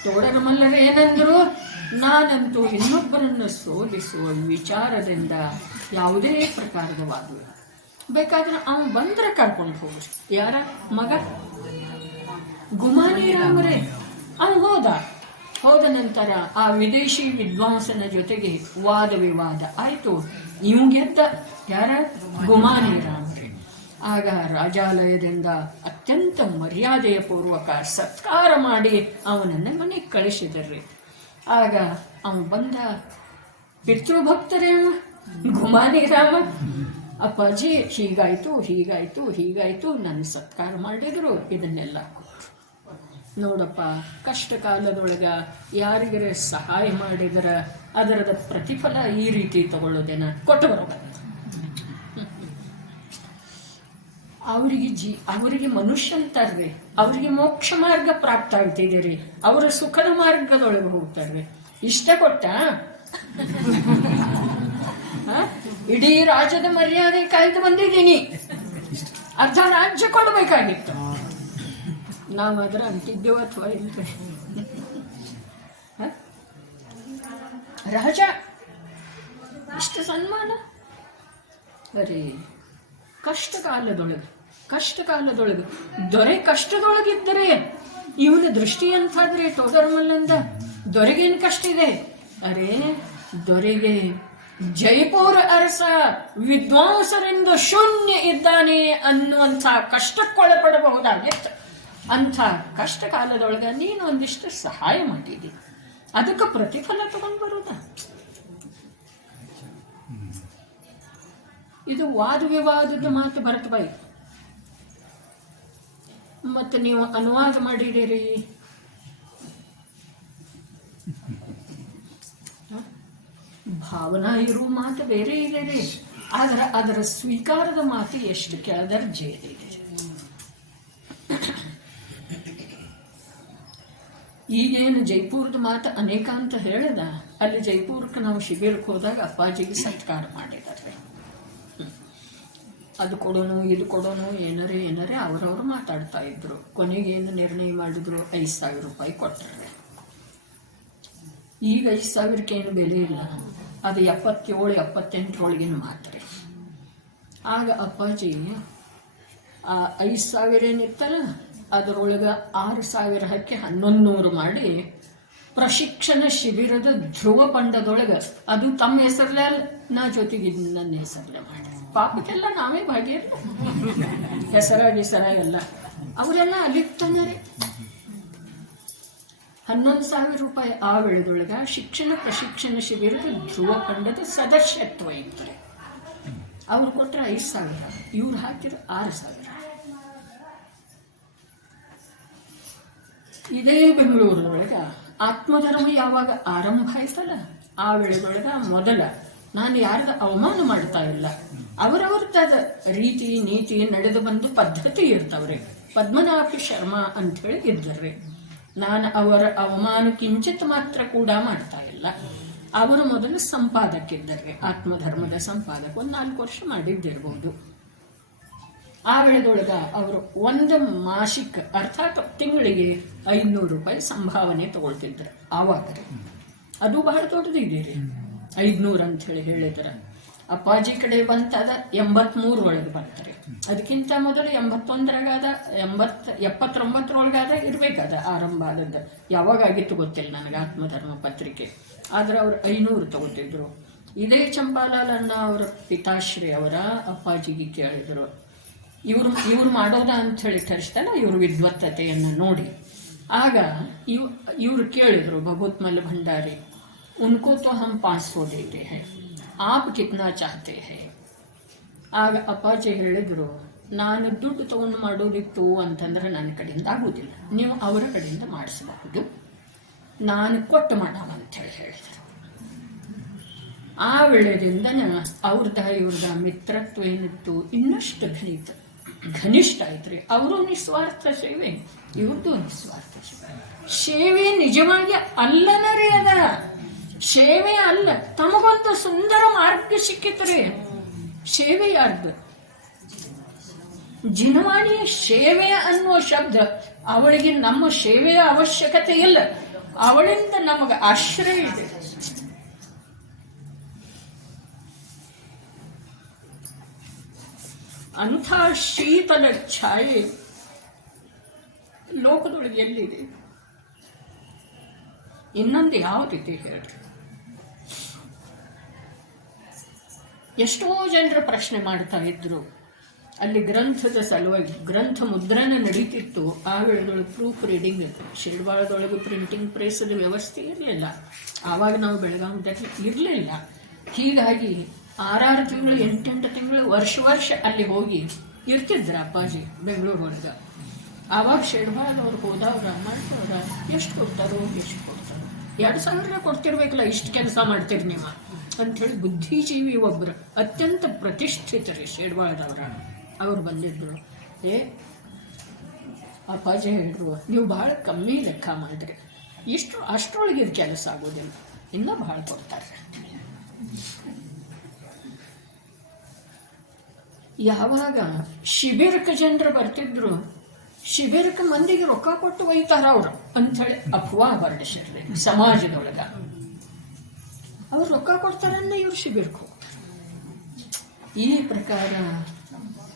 ಟೋಡರ ಮಲ್ಲರ ಏನಂದ್ರು, ನಾನಂತೂ ಇನ್ನೊಬ್ಬರನ್ನು ಸೋಲಿಸುವ ವಿಚಾರದಿಂದ ಯಾವುದೇ ಪ್ರಕಾರದ ವಾದ. ಬೇಕಾದ್ರೆ ಅವನು ಬಂದ್ರೆ ಕರ್ಕೊಂಡು ಹೋಗು. ಯಾರ ಮಗ? ಗುಮಾನಿ ರಾಮರೇ. ಅವನು ಹೋದ ನಂತರ ಆ ವಿದೇಶಿ ವಿದ್ವಾಂಸನ ಜೊತೆಗೆ ವಾದ ವಿವಾದ ಆಯ್ತು. ಇವ್ ಗೆದ್ದ. ಯಾರ? ಗುಮಾನಿ ರಾಮರೇ. ಆಗ ರಾಜಾಲಯದಿಂದ ಅತ್ಯಂತ ಮರ್ಯಾದೆಯ ಪೂರ್ವಕ ಸತ್ಕಾರ ಮಾಡಿ ಅವನನ್ನ ಮನೆಗೆ ಕಳಿಸಿದರ್ರಿ. ಆಗ ಅವನು ಬಂದ. ಪಿತೃಭಕ್ತರೇ ಗುಮಾನಿ ರಾಮ. ಅಪ್ಪಾಜಿ ಹೀಗಾಯ್ತು ಹೀಗಾಯ್ತು ಹೀಗಾಯ್ತು, ನನ್ನ ಸತ್ಕಾರ ಮಾಡಿದ್ರು, ಇದನ್ನೆಲ್ಲ ಕೊಟ್ಟರು. ನೋಡಪ್ಪ, ಕಷ್ಟ ಕಾಲದೊಳಗ ಯಾರಿಗರೆ ಸಹಾಯ ಮಾಡಿದ್ರ ಅದರದ ಪ್ರತಿಫಲ ಈ ರೀತಿ ತಗೊಳ್ಳೋದೇನ? ಕೊಟ್ಟು ಬರೋಣ. ಅವರಿಗೆ ಮನುಷ್ಯ ಅಂತಾರ್ರಿ. ಅವರಿಗೆ ಮೋಕ್ಷ ಮಾರ್ಗ ಪ್ರಾಪ್ತ ಆಗ್ತಿದ್ದೀರಿ, ಅವರ ಸುಖದ ಮಾರ್ಗದೊಳಗೆ ಹೋಗ್ತಾರ್ರಿ. ಇಷ್ಟ ಕೊಟ್ಟ ಇಡೀ ರಾಜ್ಯದ ಮರ್ಯಾದೆ ಕಾಯ್ದು ಬಂದಿದ್ದೀನಿ, ಅರ್ಧ ರಾಜ್ಯ ಕೊಡ್ಬೇಕಾಗಿತ್ತು. ನಾವಾದ್ರೆ ಅಂತಿದ್ದೇವ ಅಥವಾ ಇಲ್ಲ? ರಾಜ ಇಷ್ಟು ಸನ್ಮಾನ. ಅರೇ ಕಷ್ಟ ಕಾಲದೊಳಗೆ ದೊರೆ ಕಷ್ಟದೊಳಗಿದ್ದರೆ ಇವನ ದೃಷ್ಟಿ ಅಂತಾದ್ರೆ ಟೋಡರ್ ಮಲ್ಲಂದ ದೊರೆಗೇನು ಕಷ್ಟ ಇದೆ? ಅರೇ ದೊರೆಗೆ ಜೈಪುರ ಅರಸ ವಿದ್ವಾಂಸರಿಂದ ಶೂನ್ಯ ಇದ್ದಾನೆ ಅನ್ನುವಂಥ ಕಷ್ಟಕ್ಕೊಳಪಡಬಹುದಾಗಿತ್ತು. ಅಂಥ ಕಷ್ಟ ಕಾಲದೊಳಗ ನೀನು ಒಂದಿಷ್ಟು ಸಹಾಯ ಮಾಡಿದಿ, ಅದಕ್ಕೆ ಪ್ರತಿಫಲ ತಗೊಂಡು ಬರುದ? ಇದು ವಾದ ವಿವಾದದ ಮಾತು ಭರತ ಬಾಯಿ. ಮತ್ತೆ ನೀವು ಅನುವಾದ ಮಾಡಿದಿರಿ, ಭಾವನಾ ಇರುವ ಮಾತು ಬೇರೆ ಇದೆ ರೀ. ಆದ್ರೆ ಅದರ ಸ್ವೀಕಾರದ ಮಾತು ಎಷ್ಟು ಕೆಳದರ್ಜೆ ಇದೆ. ಈಗೇನು ಜೈಪುರದ ಮಾತು ಅನೇಕ ಅಂತ ಹೇಳಿದ, ಅಲ್ಲಿ ಜೈಪುರಕ್ಕೆ ನಾವು ಶಿಬಿರಕ್ಕೆ ಹೋದಾಗ ಅಪ್ಪಾಜಿಗೆ ಸತ್ಕಾರ ಮಾಡಿದ್ದಾರೆ. ಅದು ಕೊಡೋನು ಇದು ಕೊಡೋನು ಏನಾರೇ ಅವರವರು ಮಾತಾಡ್ತಾ ಇದ್ರು. ಕೊನೆಗೆ ಏನು ನಿರ್ಣಯ ಮಾಡಿದ್ರು, 5,000 ರೂಪಾಯಿ ಕೊಟ್ಟರೆ. ಈಗ 5,000ಕ್ಕೆ ಏನು ಬೆಲೆ ಇಲ್ಲ, ಅದು 77-78 ಮಾತ್ರ. ಆಗ ಅಪ್ಪಾಜಿ ಆ 5,000 ಏನಿತ್ತಲ್ಲ ಅದರೊಳಗೆ 6,000 ಹಾಕಿ 1,100 ಮಾಡಿ ಪ್ರಶಿಕ್ಷಣ ಶಿಬಿರದ ಧ್ರುವ ಪಂಡದೊಳಗೆ, ಅದು ತಮ್ಮ ಹೆಸರಲ್ಲೇ ನಾ ಜೊತೆಗೆ ನನ್ನ ಹೆಸರಲ್ಲೇ ಮಾಡಿ. ಪಾಪಕ್ಕೆಲ್ಲ ನಾವೇ ಭಾಗಿಯಲ್ಲ, ಹೆಸರ ಎಲ್ಲ ಅವರೆಲ್ಲ ಅಲ್ಲಿರ್ತಾನೆ. 11,000 ರೂಪಾಯಿ ಆ ವೇಳೆದೊಳಗ ಶಿಕ್ಷಣ ಪ್ರಶಿಕ್ಷಣ ಶಿಬಿರದ ಧ್ರುವ ಪಂಡದ ಸದಸ್ಯತ್ವ ಇತ್ತು. ಅವ್ರು ಕೊಟ್ಟರೆ 5,000, ಇವ್ರು ಹಾಕಿದ್ರು 6,000. ಇದೇ ಬೆಂಗಳೂರೊಳಗ ಆತ್ಮಧರ್ಮ ಯಾವಾಗ ಆರಂಭ ಆಯ್ತಲ್ಲ, ಆ ವೇಳೆದೊಳಗ ಮೊದಲ ನಾನು ಯಾರದ ಅವಮಾನ ಮಾಡ್ತಾ ಇಲ್ಲ, ಅವರವ್ರದ್ದಾದ ರೀತಿ ನೀತಿ ನಡೆದು ಬಂದು ಪದ್ಧತಿ ಇರ್ತಾವ್ರಿ. ಪದ್ಮನಾಭ ಶರ್ಮಾ ಅಂತ ಹೇಳಿ ಇದ್ದರ್ರಿ. ನಾನು ಅವರ ಅವಮಾನ ಕಿಂಚಿತ್ ಮಾತ್ರ ಕೂಡ ಮಾಡ್ತಾ ಇಲ್ಲ. ಅವರು ಮೊದಲು ಸಂಪಾದಕಿದ್ದರ್ರಿ, ಆತ್ಮಧರ್ಮದ ಸಂಪಾದಕ. 4 ವರ್ಷ ಮಾಡಿದ್ದಿರ್ಬೋದು. ಆ ವೇಳೆದೊಳಗ ಅವರು 1 ಮಾಸಿಕ ಅರ್ಥಾತ್ ತಿಂಗಳಿಗೆ 500 ರೂಪಾಯಿ ಸಂಭಾವನೆ ತಗೊಳ್ತಿದ್ರು ಆವಾಗ ರೀ. ಅದು ಬಹಳ ದೊಡ್ಡದಿದೆ ರೀ, 500 ಅಂತ ಹೇಳಿದ್ರೆ. ಅಪ್ಪಾಜಿ ಕಡೆ ಬಂತದ 83 ಒಳಗೆ ಬಂತಾರೆ. ಅದಕ್ಕಿಂತ ಮೊದಲು 81ರಾಗಾದ 79ರೊಳಗಾದ ಇರ್ಬೇಕಾದ ಆರಂಭ ಆದದ್ದು. ಯಾವಾಗ ಆಗಿತ್ತು ಗೊತ್ತಿಲ್ಲ ನನಗೆ ಆತ್ಮಧರ್ಮ ಪತ್ರಿಕೆ. ಆದ್ರೆ ಅವ್ರು 500 ತಗೋತಿದ್ರು. ಇದೇ ಚಂಪಾಲಾಲ್ ಅಣ್ಣ ಅವರ ಪಿತಾಶ್ರೀ ಅವರ ಅಪ್ಪಾಜಿಗೆ ಕೇಳಿದ್ರು, ಇವ್ರು ಮಾಡೋದ ಅಂತ ಹೇಳಿ ಕಳಿಸ್ತಾನೆ ಇವ್ರ ವಿದ್ವತ್ತತೆಯನ್ನು ನೋಡಿ. ಆಗ ಇವ್ರು ಕೇಳಿದ್ರು, ಭಗವತ್ಮಲ್ ಭಂಡಾರಿ, उनको तो हम 500 देते हैं, आप कितना चाहते हैं? ಆಗ ಅಪ್ಪಾಜಿ ಹೇಳಿದ್ರು, ನಾನು ದುಡ್ಡು ತಗೊಂಡು ಮಾಡೋದಿತ್ತು ಅಂತಂದ್ರೆ ನನ್ನ ಕಡೆಯಿಂದ ಆಗೋದಿಲ್ಲ, ನೀವು ಅವರ ಕಡೆಯಿಂದ ಮಾಡಿಸಬಹುದು, ನಾನು ಕೊಟ್ಟು ಮಾಡವ ಅಂತ ಹೇಳಿದರು. ಆ ವೇಳೆಯಿಂದ ಇವ್ರದ ಮಿತ್ರತ್ವ ಏನಿತ್ತು ಇನ್ನಷ್ಟು ಘನಿಷ್ಠ ಆಯ್ತ್ರಿ. ಅವರು ನಿಸ್ವಾರ್ಥ ಸೇವೆ, ಇವ್ರದ್ದು ನಿಸ್ವಾರ್ಥ ಸೇವೆ. ಸೇವೆ ನಿಜವಾಗಿ ಅಲ್ಲನರೇ ಅದ, ಸೇವೆ ಅಲ್ಲ. ತಮಗೊಂದು ಸುಂದರ ಮಾರ್ಗ ಸಿಕ್ಕಿತ್ರಿ. ಸೇವೆ ಯಾರ್ದು? ಜಿನವಾಣಿ ಸೇವೆ ಅನ್ನುವ ಶಬ್ದ, ಅವಳಿಗೆ ನಮ್ಮ ಸೇವೆಯ ಅವಶ್ಯಕತೆ ಇಲ್ಲ, ಅವಳಿಂದ ನಮಗೆ ಆಶ್ರಯ ಇದೆ. ಅಂಥ ಶೀತಲ ಛಾಯೆ ಲೋಕದೊಳಗೆ ಎಲ್ಲಿದೆ? ಇನ್ನೊಂದು ಯಾವ ರೀತಿ ಹೇಳ್ರಿ? ಎಷ್ಟೋ ಜನರು ಪ್ರಶ್ನೆ ಮಾಡ್ತಾ ಇದ್ರು. ಅಲ್ಲಿ ಗ್ರಂಥದ ಸಲುವಾಗಿ ಗ್ರಂಥ ಮುದ್ರಣ ನಡೀತಿತ್ತು. ಆ ವೇಳೆದೊಳಗೆ ಪ್ರೂಫ್ ರೀಡಿಂಗ್ ಇತ್ತು. ಶಿಡ್ವಾಳದೊಳಗೆ ಪ್ರಿಂಟಿಂಗ್ ಪ್ರೆಸ್ದ ವ್ಯವಸ್ಥೆ ಇರಲಿಲ್ಲ. ಆವಾಗ ನಾವು ಬೆಳಗಾವಿದಲ್ಲಿ ಇರಲಿಲ್ಲ. ಹೀಗಾಗಿ 6 ತಿಂಗಳು 8 ತಿಂಗಳು ವರ್ಷ ಅಲ್ಲಿ ಹೋಗಿ ಇರ್ತಿದ್ರ ಅಪ್ಪಾಜಿ ಬೆಂಗಳೂರು ಒಳಗೆ. ಆವಾಗ ಶಿಡ್ವಾಳದವ್ರು ಹೋದವ್ರ ಮಾಡ್ತವ್ರ ಎಷ್ಟು ಕೊಡ್ತಾರೋ 2,000 ಕೊಡ್ತಿರ್ಬೇಕಲ್ಲ, ಇಷ್ಟು ಕೆಲಸ ಮಾಡ್ತೀರಿ ನೀವು ಅಂಥೇಳಿ ಬುದ್ಧಿಜೀವಿ ಒಬ್ಬರು ಅತ್ಯಂತ ಪ್ರತಿಷ್ಠಿತರಿ ಶಿಡ್ವಾಳದವ್ರ. ಅವ್ರು ಬಂದಿದ್ರು. ಅಪ್ಪಾಜಿ ಹೇಳಿದ್ರು, ನೀವು ಭಾಳ ಕಮ್ಮಿ ಲೆಕ್ಕ ಮಾಡಿದ್ರಿ, ಅಷ್ಟರೊಳಗೆ ಇದು ಕೆಲಸ ಆಗೋದಿಲ್ಲ, ಇನ್ನೂ ಭಾಳ ಕೊಡ್ತಾರೆ. ಯಾವಾಗ ಶಿಬಿರಕ್ಕೆ ಜನರು ಬರ್ತಿದ್ರು, ಶಿಬಿರಕ್ಕೆ ಮಂದಿಗೆ ರೊಕ್ಕ ಕೊಟ್ಟು ಒಯ್ತಾರ ಅವ್ರು ಅಂಥೇಳಿ ಅಫವಾ ಹೊರಡಿಸಿರ್ರಿ ಸಮಾಜದೊಳಗ. ಅವ್ರು ರೊಕ್ಕ ಕೊಡ್ತಾರನ್ನ ಇವ್ರು ಶಿಬಿರಕ್ಕೆ ಹೋಗ್ತಾರೆ. ಈ ಪ್ರಕಾರ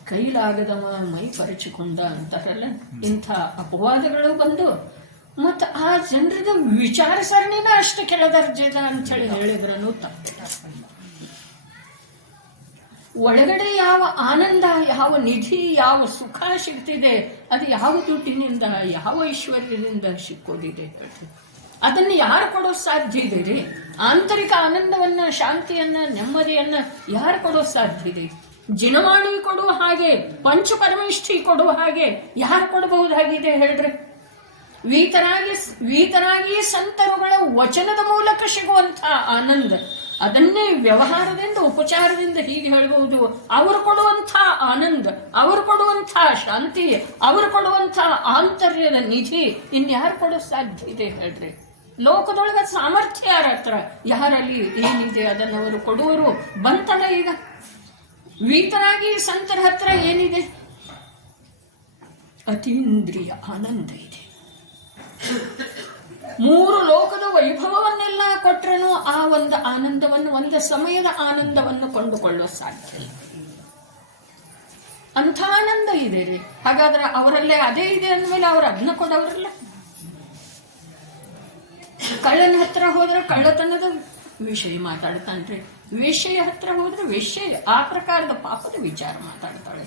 ಕೈಲಾಗದವ ಮೈ ಪರಚಿಕೊಂಡ ಅಂತಾರಲ್ಲ, ಇಂಥ ಅಪವಾದಗಳು ಬಂದು ಮತ್ತು ಆ ಜನರದ ವಿಚಾರ ಸರಣಿನ ಅಷ್ಟು ಕೆಳ ದರ್ಜೆದ ಅಂಥೇಳಿ ಹೇಳಿದ್ರೂ ತಪ್ಪಿಲ್ಲ. ಒಳಗಡೆ ಯಾವ ಆನಂದ, ಯಾವ ನಿಧಿ, ಯಾವ ಸುಖ ಸಿಗ್ತಿದೆ ಅದು ಯಾವ ದುಡ್ಡಿನಿಂದ, ಯಾವ ಐಶ್ವರ್ಯದಿಂದ ಸಿಕ್ಕೋದಿದೆ? ಅದನ್ನು ಯಾರು ಕೊಡೋ ಸಾಧ್ಯ ಇದೆ ರೀ? ಆಂತರಿಕ ಆನಂದವನ್ನ, ಶಾಂತಿಯನ್ನ, ನೆಮ್ಮದಿಯನ್ನ ಯಾರು ಕೊಡೋ ಸಾಧ್ಯ ಇದೆ? ಜಿನವಾಣಿ ಕೊಡುವ ಹಾಗೆ, ಪಂಚಪರಮೇಷ್ಠಿ ಕೊಡುವ ಹಾಗೆ ಯಾರು ಕೊಡಬಹುದಾಗಿದೆ ಹೇಳ್ರಿ? ವೀತರಾಗಿ ಸಂತರುಗಳ ವಚನದ ಮೂಲಕ ಸಿಗುವಂತಹ ಆನಂದ, ಅದನ್ನೇ ವ್ಯವಹಾರದಿಂದ, ಉಪಚಾರದಿಂದ ಹೀಗೆ ಹೇಳಬಹುದು. ಅವರು ಕೊಡುವಂತಹ ಆನಂದ, ಅವರು ಕೊಡುವಂತಹ ಶಾಂತಿ, ಅವರು ಕೊಡುವಂತಹ ಆಂತರ್ಯದ ನಿಧಿ ಇನ್ಯಾರು ಕೊಡೋ ಸಾಧ್ಯ ಇದೆ ಹೇಳ್ರಿ? ಲೋಕದೊಳಗ ಸಾಮರ್ಥ್ಯ ಯಾರ ಹತ್ರ, ಯಾರಲ್ಲಿ ಏನಿದೆ ಅದನ್ನು ಅವರು ಕೊಡುವರು. ಬಂತಲ್ಲ ಈಗ ವೀತರಾಗಿ ಸಂತರ ಹತ್ರ ಏನಿದೆ? ಅತೀಂದ್ರಿಯ ಆನಂದ ಇದೆ. ಮೂರು ಲೋಕದ ವೈಭವವನ್ನೆಲ್ಲ ಕೊಟ್ಟರೂ ಆ ಒಂದು ಆನಂದವನ್ನು, ಒಂದು ಸಮಯದ ಆನಂದವನ್ನು ಕೊಂಡುಕೊಳ್ಳೋ ಸಾಧ್ಯ ಇಲ್ಲ. ಅಂಥ ಆನಂದ ಇದೆ ರೀ. ಹಾಗಾದ್ರೆ ಅವರಲ್ಲೇ ಅದೇ ಇದೆ ಅಂದ್ಮೇಲೆ ಅವ್ರು ಅದನ್ನ ಕೊಡೋರಲ್ಲ. ಕಳ್ಳನ ಹತ್ರ ಹೋದ್ರೆ ಕಳ್ಳತನದ ವಿಷಯ ಮಾತಾಡ್ತಾನ್ರಿ, ವೇಶ್ಯೆಯ ಹತ್ರ ಹೋದ್ರೆ ವೇಶ್ಯೆ ಆ ಪ್ರಕಾರದ ಪಾಪದ ವಿಚಾರ ಮಾತಾಡ್ತಾಳೆ.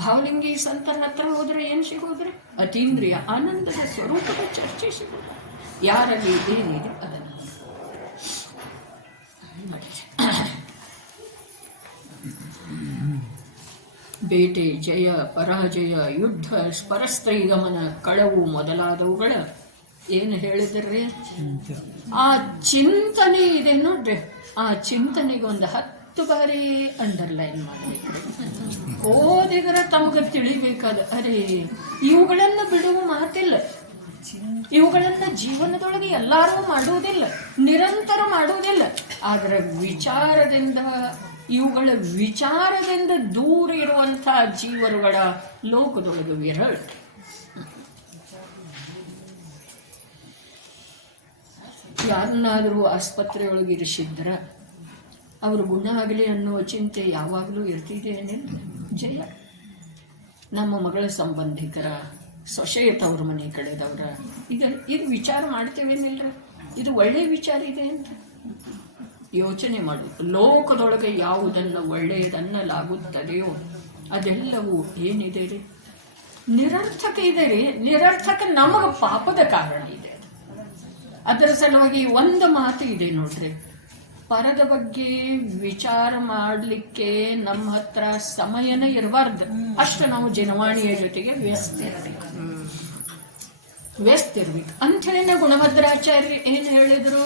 ಭಾವಲಿಂಗಿ ಸಂತರ ಹತ್ರ ಹೋದ್ರೆ ಏನ್ ಸಿಗೋದ್ರೆ? ಅತೀಂದ್ರಿಯ ಆನಂದದ ಸ್ವರೂಪದ ಚರ್ಚೆ ಸಿಗೋದು. ಯಾರಲ್ಲಿ ಏನಿದೆ ಅದನ್ನು ಬೇಟೆ, ಜಯ, ಪರಾಜಯ, ಯುದ್ಧ, ಪರಸ್ತ್ರೀಗಮನ, ಕಳವು ಮೊದಲಾದವುಗಳ ಏನು ಹೇಳಿದ್ರಿ? ಆ ಚಿಂತನೆ ಇದೆ ನೋಡ್ರಿ. ಆ ಚಿಂತನೆಗೆ ಒಂದು 10 ಬಾರಿ ಅಂಡರ್ಲೈನ್ ಮಾಡಬೇಕು. ಓದಿಗರ ತಮಗೆ ತಿಳಿಬೇಕಾದ, ಅರೆ ಇವುಗಳನ್ನು ಬಿಡುವ ಮಾತಿಲ್ಲ. ಇವುಗಳನ್ನ ಜೀವನದೊಳಗೆ ಎಲ್ಲರೂ ಮಾಡುವುದಿಲ್ಲ, ನಿರಂತರ ಮಾಡುವುದಿಲ್ಲ. ಆದರೆ ಇವುಗಳ ವಿಚಾರದಿಂದ ದೂರ ಇರುವಂತಹ ಜೀವರುಗಳ ಲೋಕದೊಳಗೆ ವಿರಳ. ಯಾರನ್ನಾದರೂ ಆಸ್ಪತ್ರೆಯೊಳಗೆ ಇರಿಸಿದ್ರ ಅವರು ಗುಣ ಆಗಲಿ ಅನ್ನುವ ಚಿಂತೆ ಯಾವಾಗಲೂ ಇರ್ತಿದೆ ಏನಿಲ್ಲ. ಜಯ, ನಮ್ಮ ಮಗಳ ಸಂಬಂಧಿಕರ, ಸೊಸೆಯ ತವ್ರ ಮನೆ ಕಡೆದವ್ರ, ಇದು ವಿಚಾರ ಮಾಡ್ತೇವೇನಿಲ್ರಿ? ಇದು ಒಳ್ಳೆಯ ವಿಚಾರ ಇದೆ ಅಂತ ಯೋಚನೆ ಮಾಡು. ಲೋಕದೊಳಗೆ ಯಾವುದನ್ನು ಒಳ್ಳೆಯದನ್ನಲಾಗುತ್ತದೆಯೋ ಅದೆಲ್ಲವೂ ಏನಿದೆ ರೀ? ನಿರರ್ಥಕ ಇದೆ ರೀ. ನಿರರ್ಥಕ ನಮಗ ಪಾಪದ ಕಾರಣ ಇದೆ. ಅದರ ಸಲುವಾಗಿ ಒಂದು ಮಾತು ಇದೆ ನೋಡ್ರಿ, ಪರದ ಬಗ್ಗೆ ವಿಚಾರ ಮಾಡಲಿಕ್ಕೆ ನಮ್ಮ ಹತ್ರ ಸಮಯನೇ ಇರಬಾರ್ದು. ಅಷ್ಟು ನಾವು ಜನವಾಣಿಯ ಜೊತೆಗೆ ವ್ಯಸ್ತ ಇರಬೇಕು ಅಂಥೇಳಿನ ಗುಣಭದ್ರಾಚಾರ್ಯ ಏನ್ ಹೇಳಿದ್ರು?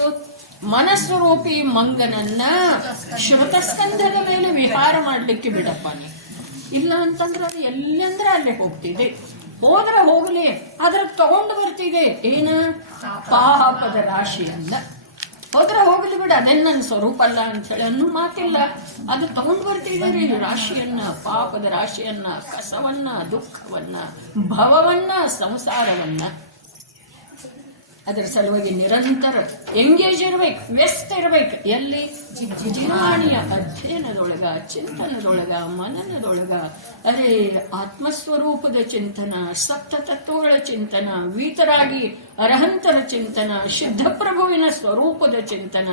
ಮನಸ್ವರೂಪಿ ಮಂಗನನ್ನ ಶ್ರುತಸ್ಕಂಧದ ಮೇಲೆ ವಿಹಾರ ಮಾಡ್ಲಿಕ್ಕೆ ಬಿಡಪ್ಪ ನೀ. ಇಲ್ಲ ಅಂತಂದ್ರೆ ಅದು ಎಲ್ಲಂದ್ರೆ ಅಲ್ಲೇ ಹೋಗ್ತಿದೆ. ಹೋದ್ರೆ ಹೋಗ್ಲಿ, ಅದ್ರ ತಗೊಂಡು ಬರ್ತಿದೆ ಏನ? ಪಾಪದ ರಾಶಿಯನ್ನ. ಹೋದ್ರೆ ಹೋಗ್ಲಿ ಬಿಡ, ಅದೇನ್ ನನ್ನ ಸ್ವರೂಪ ಅಲ್ಲ ಅಂತ ಹೇಳಿ ಅನ್ನೋ ಮಾತಿಲ್ಲ. ಅದು ತಗೊಂಡು ಬರ್ತಿದ್ದೀರಿ ರಾಶಿಯನ್ನ, ಪಾಪದ ರಾಶಿಯನ್ನ, ಕಸವನ್ನ, ದುಃಖವನ್ನ, ಭವವನ್ನ, ಸಂಸಾರವನ್ನ. ಅದರ ಸಲುವಾಗಿ ನಿರಂತರ ಎಂಗೇಜ್ ಇರ್ಬೇಕು, ವ್ಯಸ್ತ ಇರ್ಬೇಕು. ಎಲ್ಲಿ? ಜಿನವಾಣಿಯ ಅಧ್ಯಯನದೊಳಗ, ಚಿಂತನದೊಳಗ, ಮನನದೊಳಗ. ಅರೆ ಆತ್ಮಸ್ವರೂಪದ ಚಿಂತನ, ಸಪ್ತ ತತ್ವಗಳ ಚಿಂತನ, ವೀತರಾಗಿ ಅರಹಂತರ ಚಿಂತನ, ಸಿದ್ಧಪ್ರಭುವಿನ ಸ್ವರೂಪದ ಚಿಂತನ.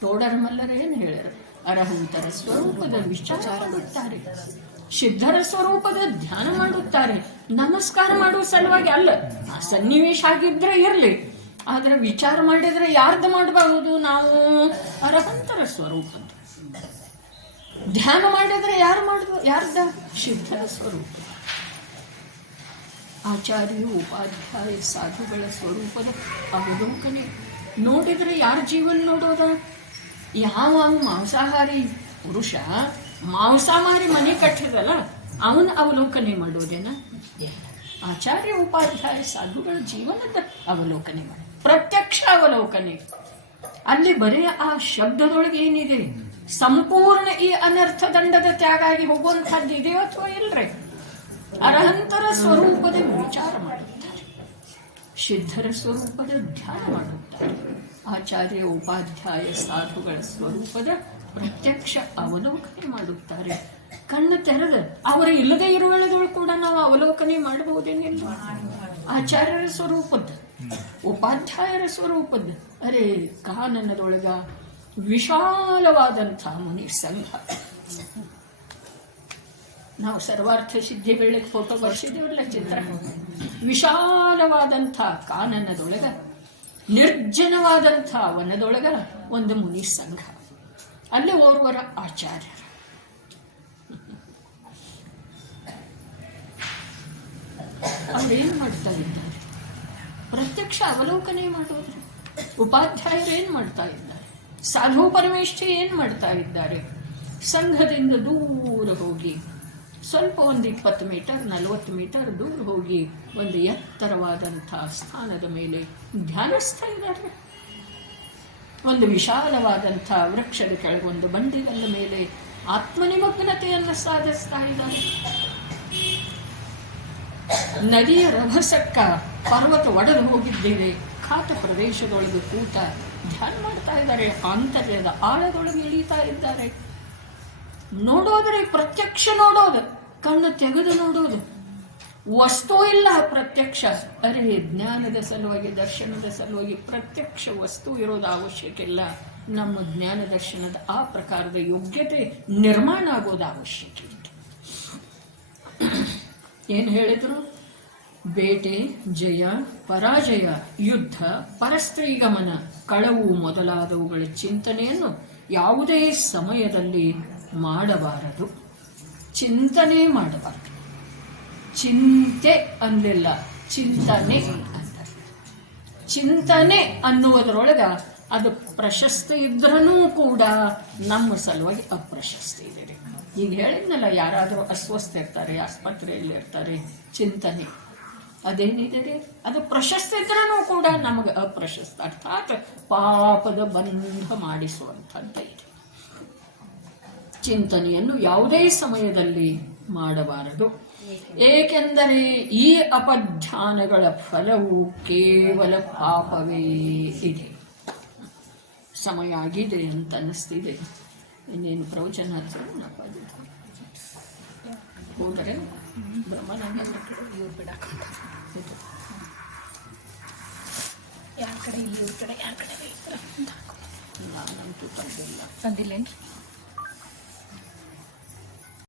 ತೋಡರ ಮಲ್ಲರೇನು ಹೇಳ್ಯಾರ? ಅರಹಂತರ ಸ್ವರೂಪದ ವಿಚಾರ ಮಾಡುತ್ತಾರೆ, ಸಿದ್ಧರ ಸ್ವರೂಪದ ಧ್ಯಾನ ಮಾಡುತ್ತಾರೆ. ನಮಸ್ಕಾರ ಮಾಡುವ ಸಲುವಾಗಿ ಅಲ್ಲ, ಆ ಸನ್ನಿವೇಶ ಆಗಿದ್ರೆ ಇರ್ಲಿ. ಆದ್ರೆ ವಿಚಾರ ಮಾಡಿದ್ರೆ ಯಾರ್ದು ಮಾಡಬಹುದು? ನಾವು ಅರಹಂತರ ಸ್ವರೂಪದ ಧ್ಯಾನ ಮಾಡಿದ್ರೆ ಯಾರು ಮಾಡುದು? ಯಾರ್ದ? ಸಿದ್ಧರ ಸ್ವರೂಪ. ಆಚಾರ್ಯ, ಉಪಾಧ್ಯಾಯ, ಸಾಧುಗಳ ಸ್ವರೂಪದ ಅವಲೋಕನೆ ನೋಡಿದ್ರೆ ಯಾರ ಜೀವನ ನೋಡೋದ? ಯಾವ ಮಾಂಸಾಹಾರಿ ಪುರುಷ ಮಾಂಸಾಹಾರಿ ಮನೆ ಕಟ್ಟಿದಲ್ಲ ಅವನ ಅವಲೋಕನೆ ಮಾಡೋದೇನ? ಆಚಾರ್ಯ, ಉಪಾಧ್ಯಾಯ, ಸಾಧುಗಳ ಜೀವನದ ಅವಲೋಕನೆ ಮಾಡಿ, ಪ್ರತ್ಯಕ್ಷ ಅವಲೋಕನೆ. ಅಲ್ಲಿ ಬರೀ ಆ ಶಬ್ದದೊಳಗೆ ಏನಿದೆ? ಸಂಪೂರ್ಣ ಈ ಅನರ್ಥ ದಂಡದ ತ್ಯಾಗ ಆಗಿ ಹೋಗುವಂತಹದ್ದು ಇದೆಯೋ ಅಥವಾ ಇಲ್ರಿ? ಅರಹಂತರ ಸ್ವರೂಪದ ವಿಚಾರ ಮಾಡುತ್ತಾರೆ, ಸಿದ್ಧರ ಸ್ವರೂಪದ ಧ್ಯಾನ ಮಾಡುತ್ತಾರೆ. ಆಚಾರ್ಯ, ಉಪಾಧ್ಯಾಯ, ಸಾಧುಗಳ ಸ್ವರೂಪದ ಪ್ರತ್ಯಕ್ಷ ಅವಲೋಕನೆ ಮಾಡುತ್ತಾರೆ. ಕಣ್ಣು ತೆರೆದ ಅವರ ಇಲ್ಲದೆ ಇರುವಳದೊಳು ಕೂಡ ನಾವು ಅವಲೋಕನೆ ಮಾಡಬಹುದೇನಿಲ್ಲ? ಆಚಾರ್ಯರ ಸ್ವರೂಪದ, ಉಪಾಧ್ಯಾಯರ ಸ್ವರೂಪದ. ಅರೆ ಕಾನನದೊಳಗ ವಿಶಾಲವಾದಂಥ ಮುನಿ ಸಂಘ, ನಾವು ಸರ್ವಾರ್ಥ ಸಿದ್ಧಿ ಬೆಳ್ಳಿಗೆ ಫೋಟೋ ಬರ್ಸಿದ್ದೇವಲ್ಲ ಚಿತ್ರ. ವಿಶಾಲವಾದಂಥ ಕಾನನದೊಳಗ, ನಿರ್ಜನವಾದಂಥ ವನದೊಳಗ ಒಂದು ಮುನಿ ಸಂಘ, ಅಲ್ಲಿ ಓರ್ವರ ಆಚಾರ್ಯರು. ಅವ್ರೇನು ಮಾಡ್ತಾ ಇದ್ದಾರೆ? ಪ್ರತ್ಯಕ್ಷ ಅವಲೋಕನೆ ಮಾಡೋದು. ಉಪಾಧ್ಯಾಯರು ಏನು ಮಾಡ್ತಾ ಇದ್ದಾರೆ? ಸಾಧು ಪರಮೇಷ್ಠಿ ಏನು ಮಾಡ್ತಾ ಇದ್ದಾರೆ? ಸಂಘದಿಂದ ದೂರ ಹೋಗಿ ಸ್ವಲ್ಪ ಒಂದು 20 ಮೀಟರ್ 40 ಮೀಟರ್ ದೂರ ಹೋಗಿ ಒಂದು ಎತ್ತರವಾದಂಥ ಸ್ಥಾನದ ಮೇಲೆ ಧ್ಯಾನಿಸ್ತಾ ಇದ್ದಾರೆ. ಒಂದು ವಿಶಾಲವಾದಂಥ ವೃಕ್ಷದ ಕೆಳಗೆ ಒಂದು ಬಂಡಿಗಲ್ಲ ಮೇಲೆ ಆತ್ಮನಿಮಗ್ನತೆಯನ್ನು ಸಾಧಿಸ್ತಾ ಇದ್ದಾರೆ. ನದಿಯ ರಭಸಕ್ಕ ಪರ್ವತ ಒಡೆದು ಹೋಗಿದ್ದೇವೆ, ಖಾತ ಪ್ರದೇಶದೊಳಗೆ ಕೂತ ಧ್ಯಾನ ಮಾಡ್ತಾ ಇದ್ದಾರೆ. ಆಂತರ್ಯದ ಆಳದೊಳಗೆ ಇಳಿತಾ ಇದ್ದಾರೆ. ನೋಡೋದ್ರೆ ಪ್ರತ್ಯಕ್ಷ ನೋಡೋದು, ಕಣ್ಣು ತೆಗೆದು ನೋಡೋದು. ವಸ್ತು ಇಲ್ಲ ಪ್ರತ್ಯಕ್ಷ. ಅರೆ, ಜ್ಞಾನದ ಸಲುವಾಗಿ, ದರ್ಶನದ ಸಲುವಾಗಿ ಪ್ರತ್ಯಕ್ಷ ವಸ್ತು ಇರೋದು ಅವಶ್ಯಕ ಇಲ್ಲ. ನಮ್ಮ ಜ್ಞಾನ ದರ್ಶನದ ಆ ಪ್ರಕಾರದ ಯೋಗ್ಯತೆ ನಿರ್ಮಾಣ ಆಗೋದು ಅವಶ್ಯಕ ಇದೆ. ಏನು ಹೇಳಿದ್ರು? ಬೇಟೆ, ಜಯ, ಪರಾಜಯ, ಯುದ್ಧ, ಪರಸ್ತ್ರೀಗಮನ, ಕಳವು ಮೊದಲಾದವುಗಳ ಚಿಂತನೆಯನ್ನು ಯಾವುದೇ ಸಮಯದಲ್ಲಿ ಮಾಡಬಾರದು. ಚಿಂತನೆ ಮಾಡಬಾರದು. ಚಿಂತೆ ಅನ್ನಲಿಲ್ಲ, ಚಿಂತನೆ ಅಂತಾರೆ. ಚಿಂತನೆ ಅನ್ನುವುದರೊಳಗ ಅದು ಪ್ರಶಸ್ತಿ ಇದ್ರೂ ಕೂಡ ನಮ್ಮ ಸಲುವಾಗಿ ಅಪ್ರಶಸ್ತಿ ಇದೆ. ಈಗ ಹೇಳಿದ್ನಲ್ಲ, ಯಾರಾದರೂ ಅಸ್ವಸ್ಥ ಇರ್ತಾರೆ, ಆಸ್ಪತ್ರೆಯಲ್ಲಿ ಇರ್ತಾರೆ, ಚಿಂತನೆ ಅದೇನಿದೆ ರೀ, ಅದು ಪ್ರಶಸ್ತಿ ಇದ್ರೂ ಕೂಡ ನಮಗೆ ಅಪ್ರಶಸ್ತ, ಅರ್ಥಾತ್ ಪಾಪದ ಬಂಧ ಮಾಡಿಸುವಂಥದ್ದು ಇದೆ. ಚಿಂತನೆಯನ್ನು ಯಾವುದೇ ಸಮಯದಲ್ಲಿ ಮಾಡಬಾರದು. ಏಕೆಂದರೆ ಈ ಅಪಧ್ಯಾನಗಳ ಫಲವು ಕೇವಲ ಪಾಪವೇ ಇದೆ. ಸಮಯ ಆಗಿದೆ ಅಂತ ಅನ್ನಿಸ್ತಿದೆ. ಇನ್ನೇನು ಪ್ರವಚನ ಹೋದರೆ ಯಾರ ಕಡೆ ಇಲ್ಲಿ, ಇವ್ರ ಕಡೆ, ಯಾರ ಕಡೆ ನಾನಂತೂ ತಂದಿಲ್ಲ. ತಂದಿಲ್ಲೇನ್ರಿ?